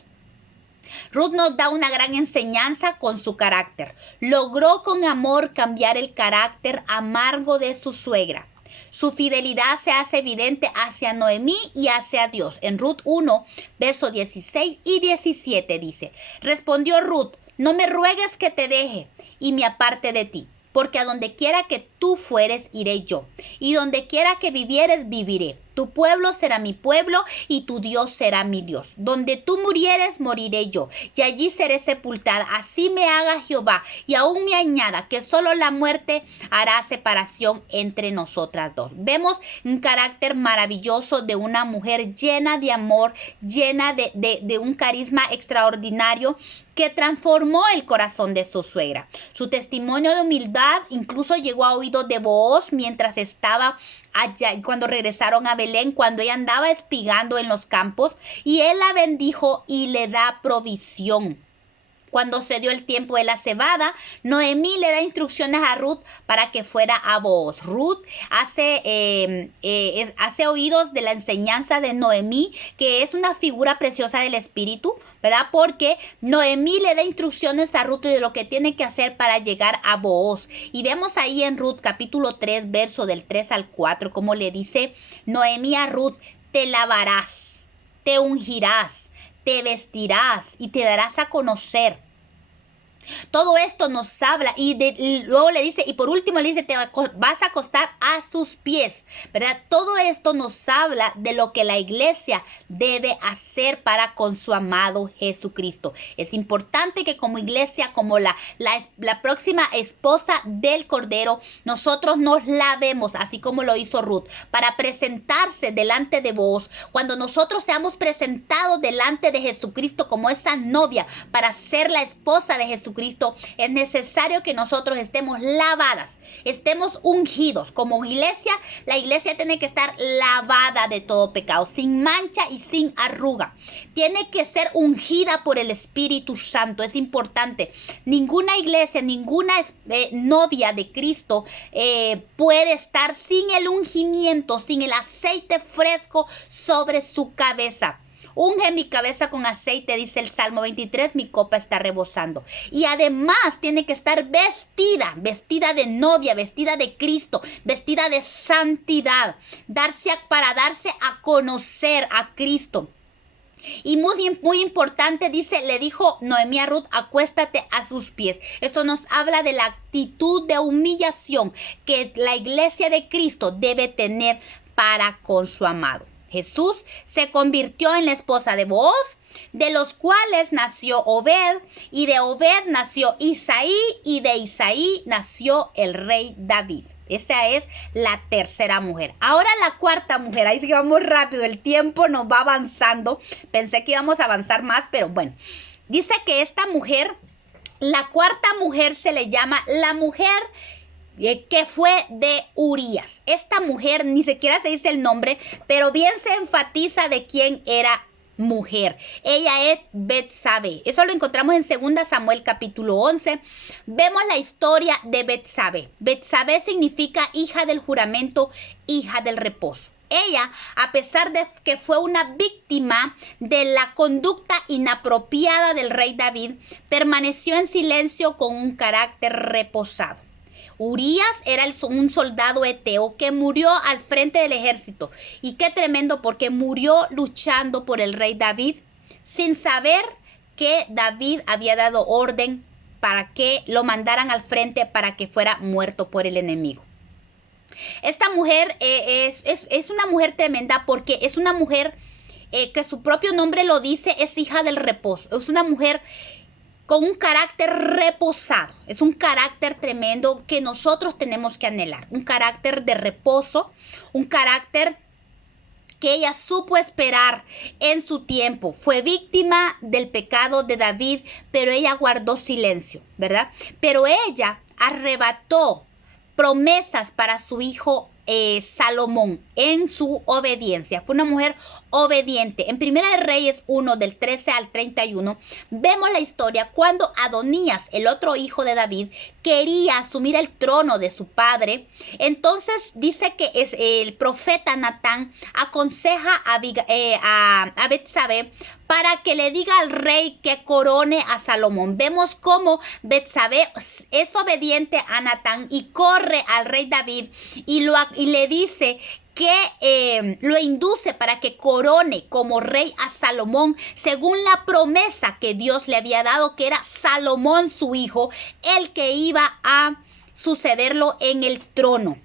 Ruth nos da una gran enseñanza con su carácter. Logró con amor cambiar el carácter amargo de su suegra. Su fidelidad se hace evidente hacia Noemí y hacia Dios. En Ruth 1, versos 16 y 17 dice, respondió Ruth, no me ruegues que te deje y me aparte de ti, porque a donde quiera que tú fueres, iré yo, y donde quiera que vivieres, viviré. Tu pueblo será mi pueblo y tu Dios será mi Dios. Donde tú murieres, moriré yo, y allí seré sepultada. Así me haga Jehová, y aún me añada que solo la muerte hará separación entre nosotras dos. Vemos un carácter maravilloso de una mujer llena de amor, llena de un carisma extraordinario, que transformó el corazón de su suegra. Su testimonio de humildad incluso llegó a oídos de Booz mientras estaba allá, cuando regresaron a Belén, cuando ella andaba espigando en los campos, y él la bendijo y le da provisión. Cuando se dio el tiempo de la cebada, Noemí le da instrucciones a Ruth para que fuera a Booz. Ruth hace oídos de la enseñanza de Noemí, que es una figura preciosa del Espíritu, ¿verdad? Porque Noemí le da instrucciones a Ruth de lo que tiene que hacer para llegar a Booz. Y vemos ahí en Ruth capítulo 3, verso del 3 al 4, como le dice Noemí a Ruth, te lavarás, te ungirás, te vestirás y te darás a conocer. Todo esto nos habla y luego le dice, y por último le dice, te vas a acostar a sus pies, ¿verdad? Todo esto nos habla de lo que la iglesia debe hacer para con su amado Jesucristo. Es importante que como iglesia, como la próxima esposa del Cordero, nosotros nos lavemos, así como lo hizo Ruth, para presentarse delante de vos. Cuando nosotros seamos presentados delante de Jesucristo como esa novia, para ser la esposa de Jesucristo, Jesucristo, es necesario que nosotros estemos lavadas, estemos ungidos. Como iglesia, la iglesia tiene que estar lavada de todo pecado, sin mancha y sin arruga. Tiene que ser ungida por el Espíritu Santo. Es importante. Ninguna iglesia, ninguna novia de Cristo puede estar sin el ungimiento, sin el aceite fresco sobre su cabeza. Unge mi cabeza con aceite, dice el Salmo 23, mi copa está rebosando. Y además tiene que estar vestida de novia, vestida de Cristo, vestida de santidad, para darse a conocer a Cristo. Y muy importante, dice, le dijo Noemí a Ruth, acuéstate a sus pies. Esto nos habla de la actitud de humillación que la iglesia de Cristo debe tener para con su amado. Jesús se convirtió en la esposa de Booz, de los cuales nació Obed, y de Obed nació Isaí, y de Isaí nació el rey David. Esa es la tercera mujer. Ahora la cuarta mujer. Ahí sí que vamos rápido. El tiempo nos va avanzando. Pensé que íbamos a avanzar más, pero bueno. Dice que esta mujer, la cuarta mujer se le llama la mujer que fue de Urías. Esta mujer ni siquiera se dice el nombre, pero bien se enfatiza de quién era mujer. Ella es Betsabé. Eso lo encontramos en 2 Samuel capítulo 11. Vemos la historia de Betsabé. Betsabé significa hija del juramento, hija del reposo. Ella, a pesar de que fue una víctima de la conducta inapropiada del rey David, permaneció en silencio con un carácter reposado. Urías era un soldado eteo que murió al frente del ejército. Y qué tremendo, porque murió luchando por el rey David sin saber que David había dado orden para que lo mandaran al frente para que fuera muerto por el enemigo. Esta mujer es una mujer tremenda, porque es una mujer que su propio nombre lo dice, es hija del reposo. Es una mujer con un carácter reposado. Es un carácter tremendo que nosotros tenemos que anhelar. Un carácter de reposo, un carácter que ella supo esperar en su tiempo. Fue víctima del pecado de David, pero ella guardó silencio, ¿verdad? Pero ella arrebató promesas para su hijo Salomón en su obediencia. Fue una mujer obediente. En Primera de Reyes 1, del 13 al 31, vemos la historia cuando Adonías, el otro hijo de David, quería asumir el trono de su padre. Entonces dice que el profeta Natán aconseja a Betsabé para que le diga al rey que corone a Salomón. Vemos cómo Betsabé es obediente a Natán y corre al rey David y le dice que lo induce para que corone como rey a Salomón, según la promesa que Dios le había dado, que era Salomón su hijo, el que iba a sucederlo en el trono.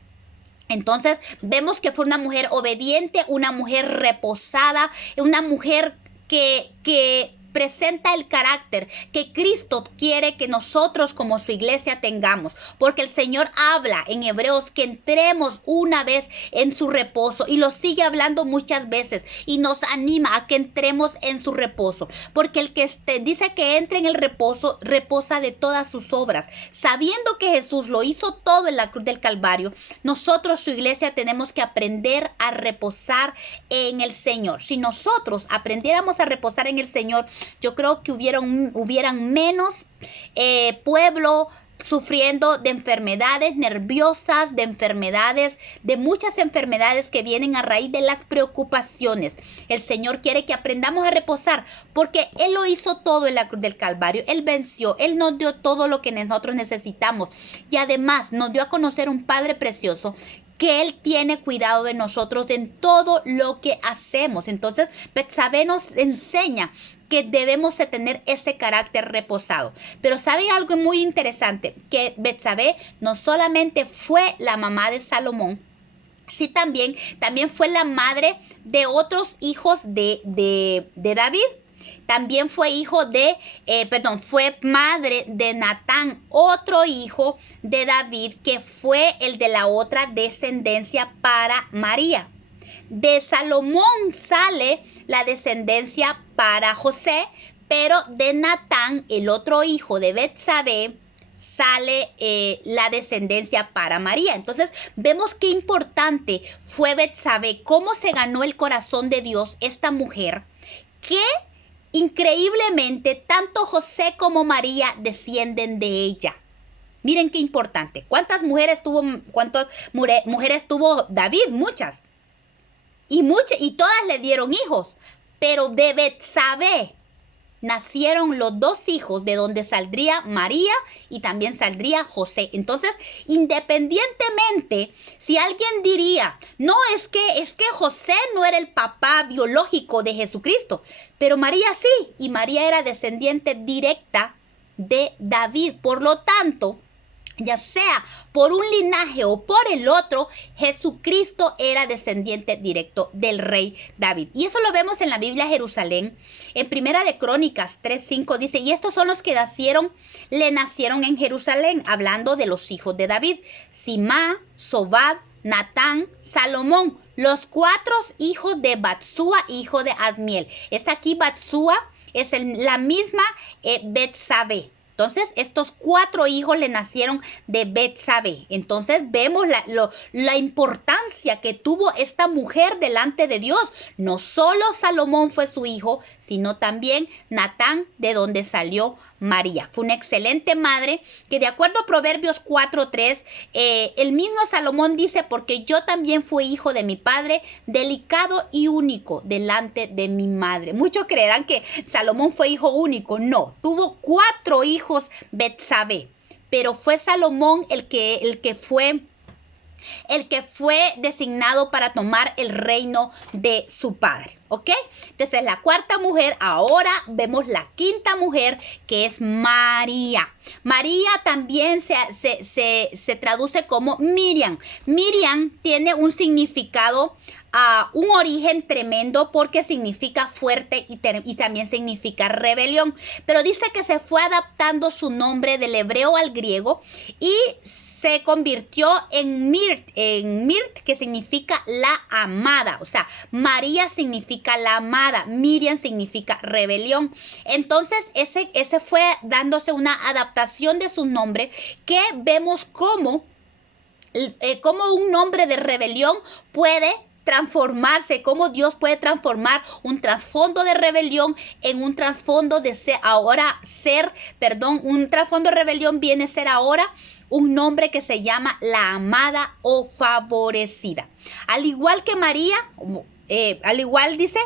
Entonces vemos que fue una mujer obediente, una mujer reposada, una mujer que presenta el carácter que Cristo quiere que nosotros como su iglesia tengamos, porque el Señor habla en Hebreos que entremos una vez en su reposo, y lo sigue hablando muchas veces y nos anima a que entremos en su reposo, porque el que dice que entre en el reposo, reposa de todas sus obras. Sabiendo que Jesús lo hizo todo en la cruz del Calvario, nosotros, su iglesia, tenemos que aprender a reposar en el Señor. Si nosotros aprendiéramos a reposar en el Señor, yo creo que hubieran menos pueblo sufriendo de enfermedades nerviosas, de muchas enfermedades que vienen a raíz de las preocupaciones. El Señor quiere que aprendamos a reposar, porque Él lo hizo todo en la cruz del Calvario. Él venció, Él nos dio todo lo que nosotros necesitamos, y además nos dio a conocer un Padre precioso, que Él tiene cuidado de nosotros en todo lo que hacemos. Entonces, Betsabé nos enseña que debemos de tener ese carácter reposado. Pero ¿saben algo muy interesante? Que Betsabé no solamente fue la mamá de Salomón, sí, también fue la madre de otros hijos de David. También fue fue madre de Natán, otro hijo de David, que fue el de la otra descendencia para María. De Salomón sale la descendencia para José, pero de Natán, el otro hijo de Betsabé, sale la descendencia para María. Entonces vemos qué importante fue Betsabé, cómo se ganó el corazón de Dios esta mujer, que increíblemente tanto José como María descienden de ella. Miren qué importante. ¿Cuántas mujeres tuvo David? Muchas. Y todas le dieron hijos. Pero de Betsabé nacieron los dos hijos de donde saldría María y también saldría José. Entonces, independientemente, si alguien diría, no, es que José no era el papá biológico de Jesucristo, pero María sí, y María era descendiente directa de David. Por lo tanto, ya sea por un linaje o por el otro, Jesucristo era descendiente directo del rey David. Y eso lo vemos en la Biblia Jerusalén. En Primera de Crónicas 3:5 dice, y estos son los que le nacieron en Jerusalén, hablando de los hijos de David: Simá, Sobab, Natán, Salomón, los 4 hijos de Batsúa, hijo de Azmiel. Esta aquí Batsúa es la misma Betsabé. Entonces, estos 4 hijos le nacieron de Betsabé. Entonces, vemos la importancia que tuvo esta mujer delante de Dios. No solo Salomón fue su hijo, sino también Natán, de donde salió María. Fue una excelente madre que, de acuerdo a Proverbios 4:3, el mismo Salomón dice, porque yo también fui hijo de mi padre, delicado y único delante de mi madre. Muchos creerán que Salomón fue hijo único. No, tuvo 4 hijos Betsabé, pero fue Salomón el que fue designado para tomar el reino de su padre, ¿ok? Entonces, la 4ª mujer. Ahora vemos la 5ª mujer, que es María. María también se traduce como Miriam. Miriam tiene un significado, un origen tremendo, porque significa fuerte y también significa rebelión. Pero dice que se fue adaptando su nombre del hebreo al griego y se convirtió en Mirt, que significa la amada. O sea, María significa la amada, Miriam significa rebelión. Entonces, ese fue dándose una adaptación de su nombre, que vemos cómo un nombre de rebelión puede transformarse, cómo Dios puede transformar un trasfondo de rebelión en un trasfondo de un trasfondo de rebelión viene a ser ahora un nombre que se llama la amada o favorecida. Al igual que María, dice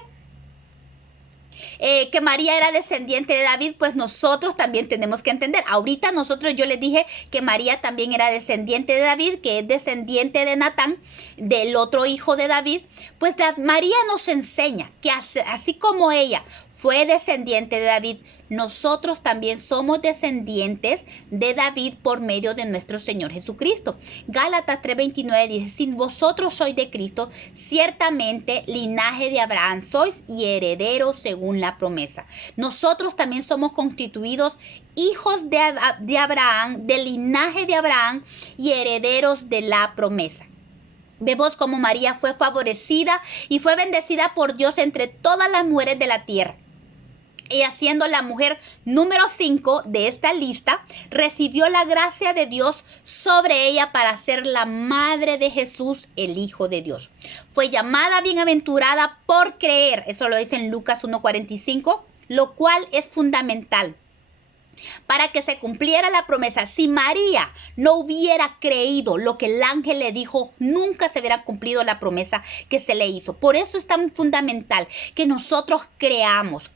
que María era descendiente de David, pues nosotros también tenemos que entender. Ahorita yo les dije que María también era descendiente de David, que es descendiente de Natán, del otro hijo de David. Pues María nos enseña que así como ella fue descendiente de David, nosotros también somos descendientes de David por medio de nuestro Señor Jesucristo. Gálatas 3:29 dice, si vosotros sois de Cristo, ciertamente linaje de Abraham sois y herederos según la promesa. Nosotros también somos constituidos hijos de Abraham, del linaje de Abraham y herederos de la promesa. Vemos cómo María fue favorecida y fue bendecida por Dios entre todas las mujeres de la tierra. Ella, siendo la mujer número 5 de esta lista, recibió la gracia de Dios sobre ella para ser la madre de Jesús, el Hijo de Dios. Fue llamada bienaventurada por creer. Eso lo dice en Lucas 1:45, lo cual es fundamental para que se cumpliera la promesa. Si María no hubiera creído lo que el ángel le dijo, nunca se hubiera cumplido la promesa que se le hizo. Por eso es tan fundamental que nosotros creamos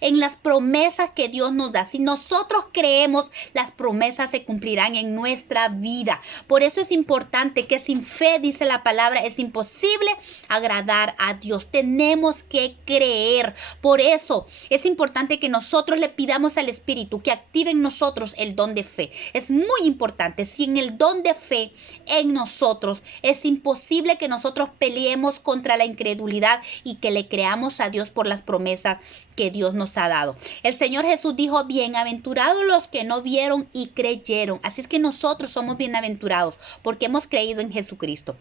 en las promesas que Dios nos da. Si nosotros creemos, las promesas se cumplirán en nuestra vida. Por eso es importante que sin fe, dice la palabra, es imposible agradar a Dios. Tenemos que creer. Por eso es importante que nosotros le pidamos al Espíritu que active en nosotros el don de fe. Es muy importante. Sin el don de fe en nosotros, es imposible que nosotros peleemos contra la incredulidad y que le creamos a Dios por las promesas que Dios nos ha dado. El Señor Jesús dijo, bienaventurados los que no vieron y creyeron. Así es que nosotros somos bienaventurados porque hemos creído en Jesucristo.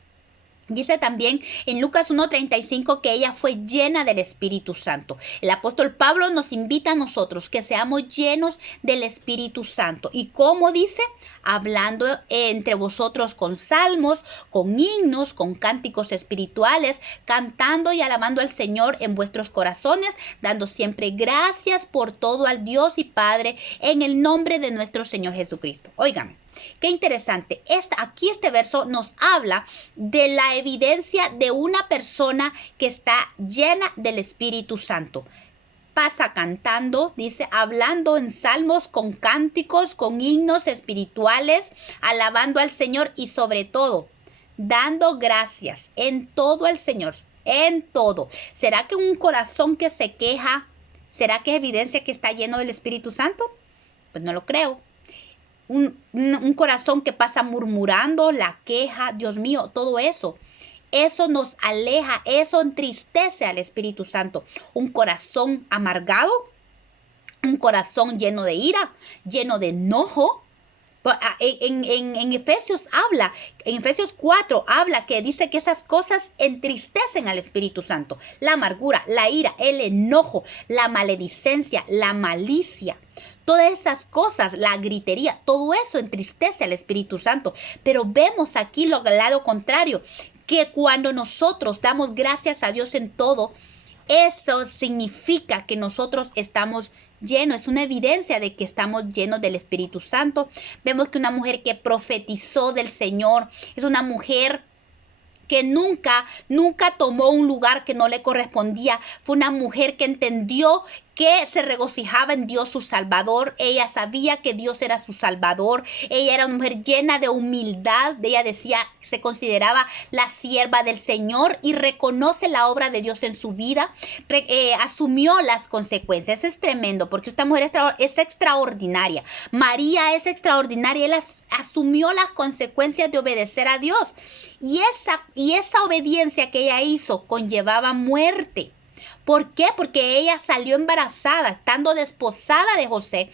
Dice también en Lucas 1:35 que ella fue llena del Espíritu Santo. El apóstol Pablo nos invita a nosotros que seamos llenos del Espíritu Santo. ¿Y cómo dice? Hablando entre vosotros con salmos, con himnos, con cánticos espirituales, cantando y alabando al Señor en vuestros corazones, dando siempre gracias por todo al Dios y Padre en el nombre de nuestro Señor Jesucristo. Óigame. Qué interesante. Aquí este verso nos habla de la evidencia de una persona que está llena del Espíritu Santo. Pasa cantando, dice, hablando en salmos, con cánticos, con himnos espirituales, alabando al Señor y sobre todo, dando gracias en todo al Señor, en todo. ¿Será que un corazón que se queja, será que es evidencia que está lleno del Espíritu Santo? Pues no lo creo. Un corazón que pasa murmurando, la queja, Dios mío, todo eso. Eso nos aleja, eso entristece al Espíritu Santo. Un corazón amargado, un corazón lleno de ira, lleno de enojo. En Efesios habla, en Efesios 4 habla que dice que esas cosas entristecen al Espíritu Santo. La amargura, la ira, el enojo, la maledicencia, la malicia. Todas esas cosas, la gritería, todo eso entristece al Espíritu Santo. Pero vemos aquí el lado contrario, que cuando nosotros damos gracias a Dios en todo, eso significa que nosotros estamos llenos, es una evidencia de que estamos llenos del Espíritu Santo. Vemos que una mujer que profetizó del Señor es una mujer que nunca tomó un lugar que no le correspondía. Fue una mujer que entendió que se regocijaba en Dios su Salvador. Ella sabía que Dios era su Salvador. Ella era una mujer llena de humildad. Ella decía, se consideraba la sierva del Señor y reconoce la obra de Dios en su vida. Asumió las consecuencias. Es tremendo porque esta mujer es extraordinaria. María es extraordinaria. Ella asumió las consecuencias de obedecer a Dios. Y esa obediencia que ella hizo conllevaba muerte. ¿Por qué? Porque ella salió embarazada, estando desposada de José.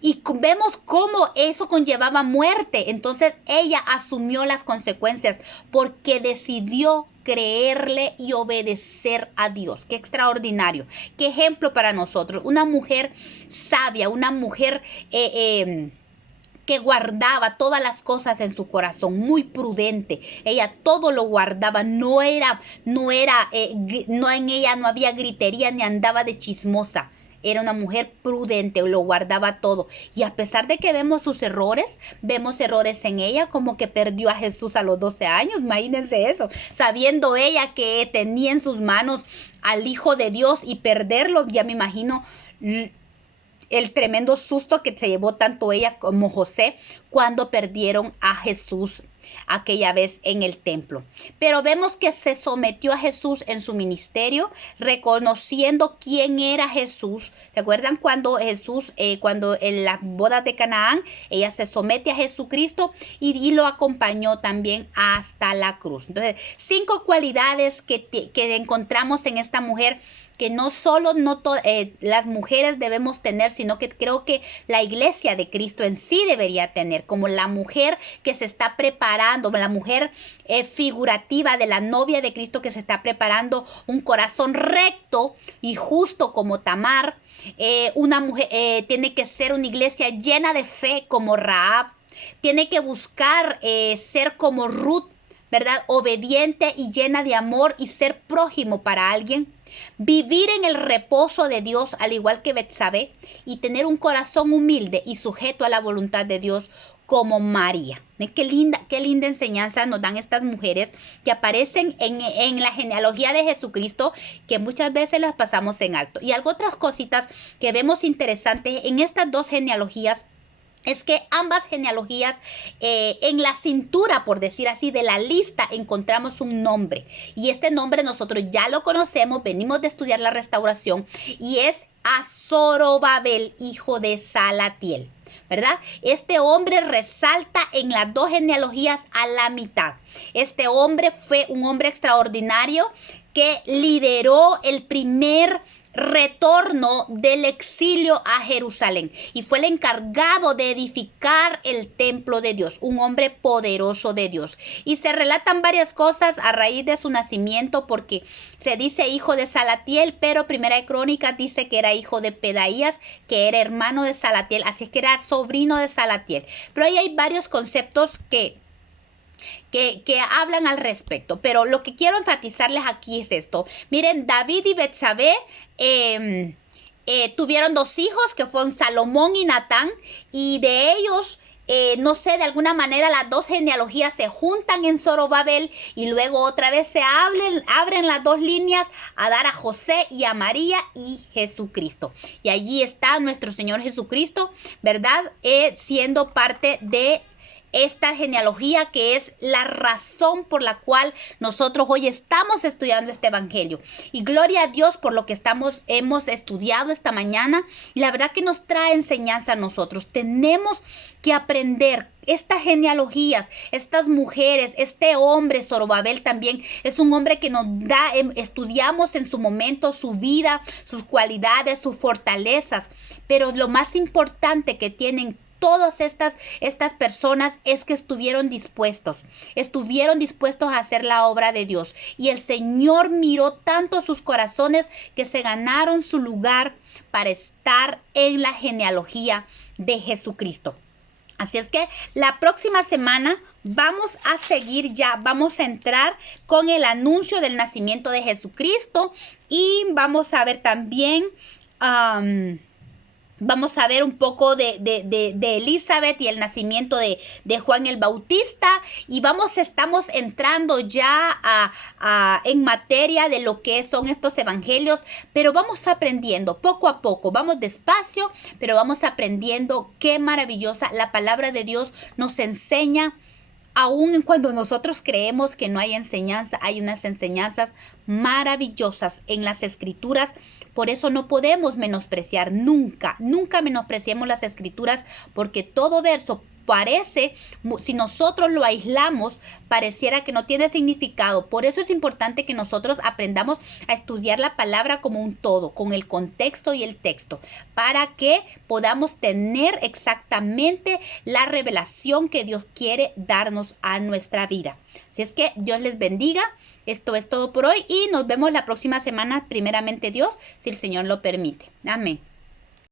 Y vemos cómo eso conllevaba muerte. Entonces ella asumió las consecuencias porque decidió creerle y obedecer a Dios. Qué extraordinario. Qué ejemplo para nosotros. Una mujer sabia, una mujer que guardaba todas las cosas en su corazón, muy prudente. Ella todo lo guardaba, no en ella no había gritería ni andaba de chismosa. Era una mujer prudente, lo guardaba todo. Y a pesar de que vemos sus errores, vemos errores en ella, como que perdió a Jesús a los 12 años. Imagínense eso. Sabiendo ella que tenía en sus manos al Hijo de Dios y perderlo, ya me imagino el tremendo susto que se llevó tanto ella como José cuando perdieron a Jesús aquella vez en el templo. Pero vemos que se sometió a Jesús en su ministerio, reconociendo quién era Jesús. ¿Se acuerdan cuando cuando en las bodas de Canaán, ella se somete a Jesucristo y lo acompañó también hasta la cruz? Entonces, 5 cualidades que encontramos en esta mujer que no solo las mujeres debemos tener, sino que creo que la iglesia de Cristo en sí debería tener, como la mujer que se está preparando, la mujer figurativa de la novia de Cristo que se está preparando, un corazón recto y justo como Tamar. Una mujer tiene que ser una iglesia llena de fe como Rahab, tiene que buscar ser como Ruth, ¿verdad? Obediente y llena de amor y ser prójimo para alguien. Vivir en el reposo de Dios al igual que Betsabé y tener un corazón humilde y sujeto a la voluntad de Dios como María. Qué linda enseñanza nos dan estas mujeres que aparecen en la genealogía de Jesucristo, que muchas veces las pasamos en alto. Y algo otras cositas que vemos interesantes en estas dos genealogías es que ambas genealogías, en la cintura, por decir así, de la lista, encontramos un nombre. Y este nombre nosotros ya lo conocemos, venimos de estudiar la restauración, y es a Zorobabel, hijo de Salatiel, ¿verdad? Este hombre resalta en las dos genealogías a la mitad. Este hombre fue un hombre extraordinario, que lideró el primer retorno del exilio a Jerusalén y fue el encargado de edificar el templo de Dios, un hombre poderoso de Dios. Y se relatan varias cosas a raíz de su nacimiento, porque se dice hijo de Salatiel, pero Primera de Crónicas dice que era hijo de Pedaías, que era hermano de Salatiel, así es que era sobrino de Salatiel. Pero ahí hay varios conceptos que hablan al respecto, pero lo que quiero enfatizarles aquí es esto. Miren, David y Betsabé tuvieron 2 hijos que fueron Salomón y Natán, y de ellos no sé, de alguna manera las 2 genealogías se juntan en Zorobabel y luego otra vez se abren las 2 líneas a dar a José y a María y Jesucristo. Y allí está nuestro Señor Jesucristo, ¿verdad? Siendo parte de esta genealogía, que es la razón por la cual nosotros hoy estamos estudiando este evangelio. Y gloria a Dios por lo que hemos estudiado esta mañana. Y la verdad que nos trae enseñanza a nosotros. Tenemos que aprender estas genealogías, estas mujeres, este hombre, Zorobabel también es un hombre que nos da, estudiamos en su momento su vida, sus cualidades, sus fortalezas. Pero lo más importante que tienen todas estas personas es que estuvieron dispuestos a hacer la obra de Dios. Y el Señor miró tanto sus corazones que se ganaron su lugar para estar en la genealogía de Jesucristo. Así es que la próxima semana vamos a seguir vamos a entrar con el anuncio del nacimiento de Jesucristo y vamos a ver también vamos a ver un poco de Elizabeth y el nacimiento de Juan el Bautista. Y estamos entrando ya en materia de lo que son estos evangelios. Pero vamos aprendiendo poco a poco. Vamos despacio, pero vamos aprendiendo. Qué maravillosa la palabra de Dios nos enseña. Aún cuando nosotros creemos que no hay enseñanza, hay unas enseñanzas maravillosas en las Escrituras. Por eso no podemos menospreciar nunca menospreciemos las Escrituras, porque todo verso parece, si nosotros lo aislamos, pareciera que no tiene significado. Por eso es importante que nosotros aprendamos a estudiar la palabra como un todo, con el contexto y el texto, para que podamos tener exactamente la revelación que Dios quiere darnos a nuestra vida. Así es que Dios les bendiga. Esto es todo por hoy y nos vemos la próxima semana, primeramente Dios, si el Señor lo permite. Amén.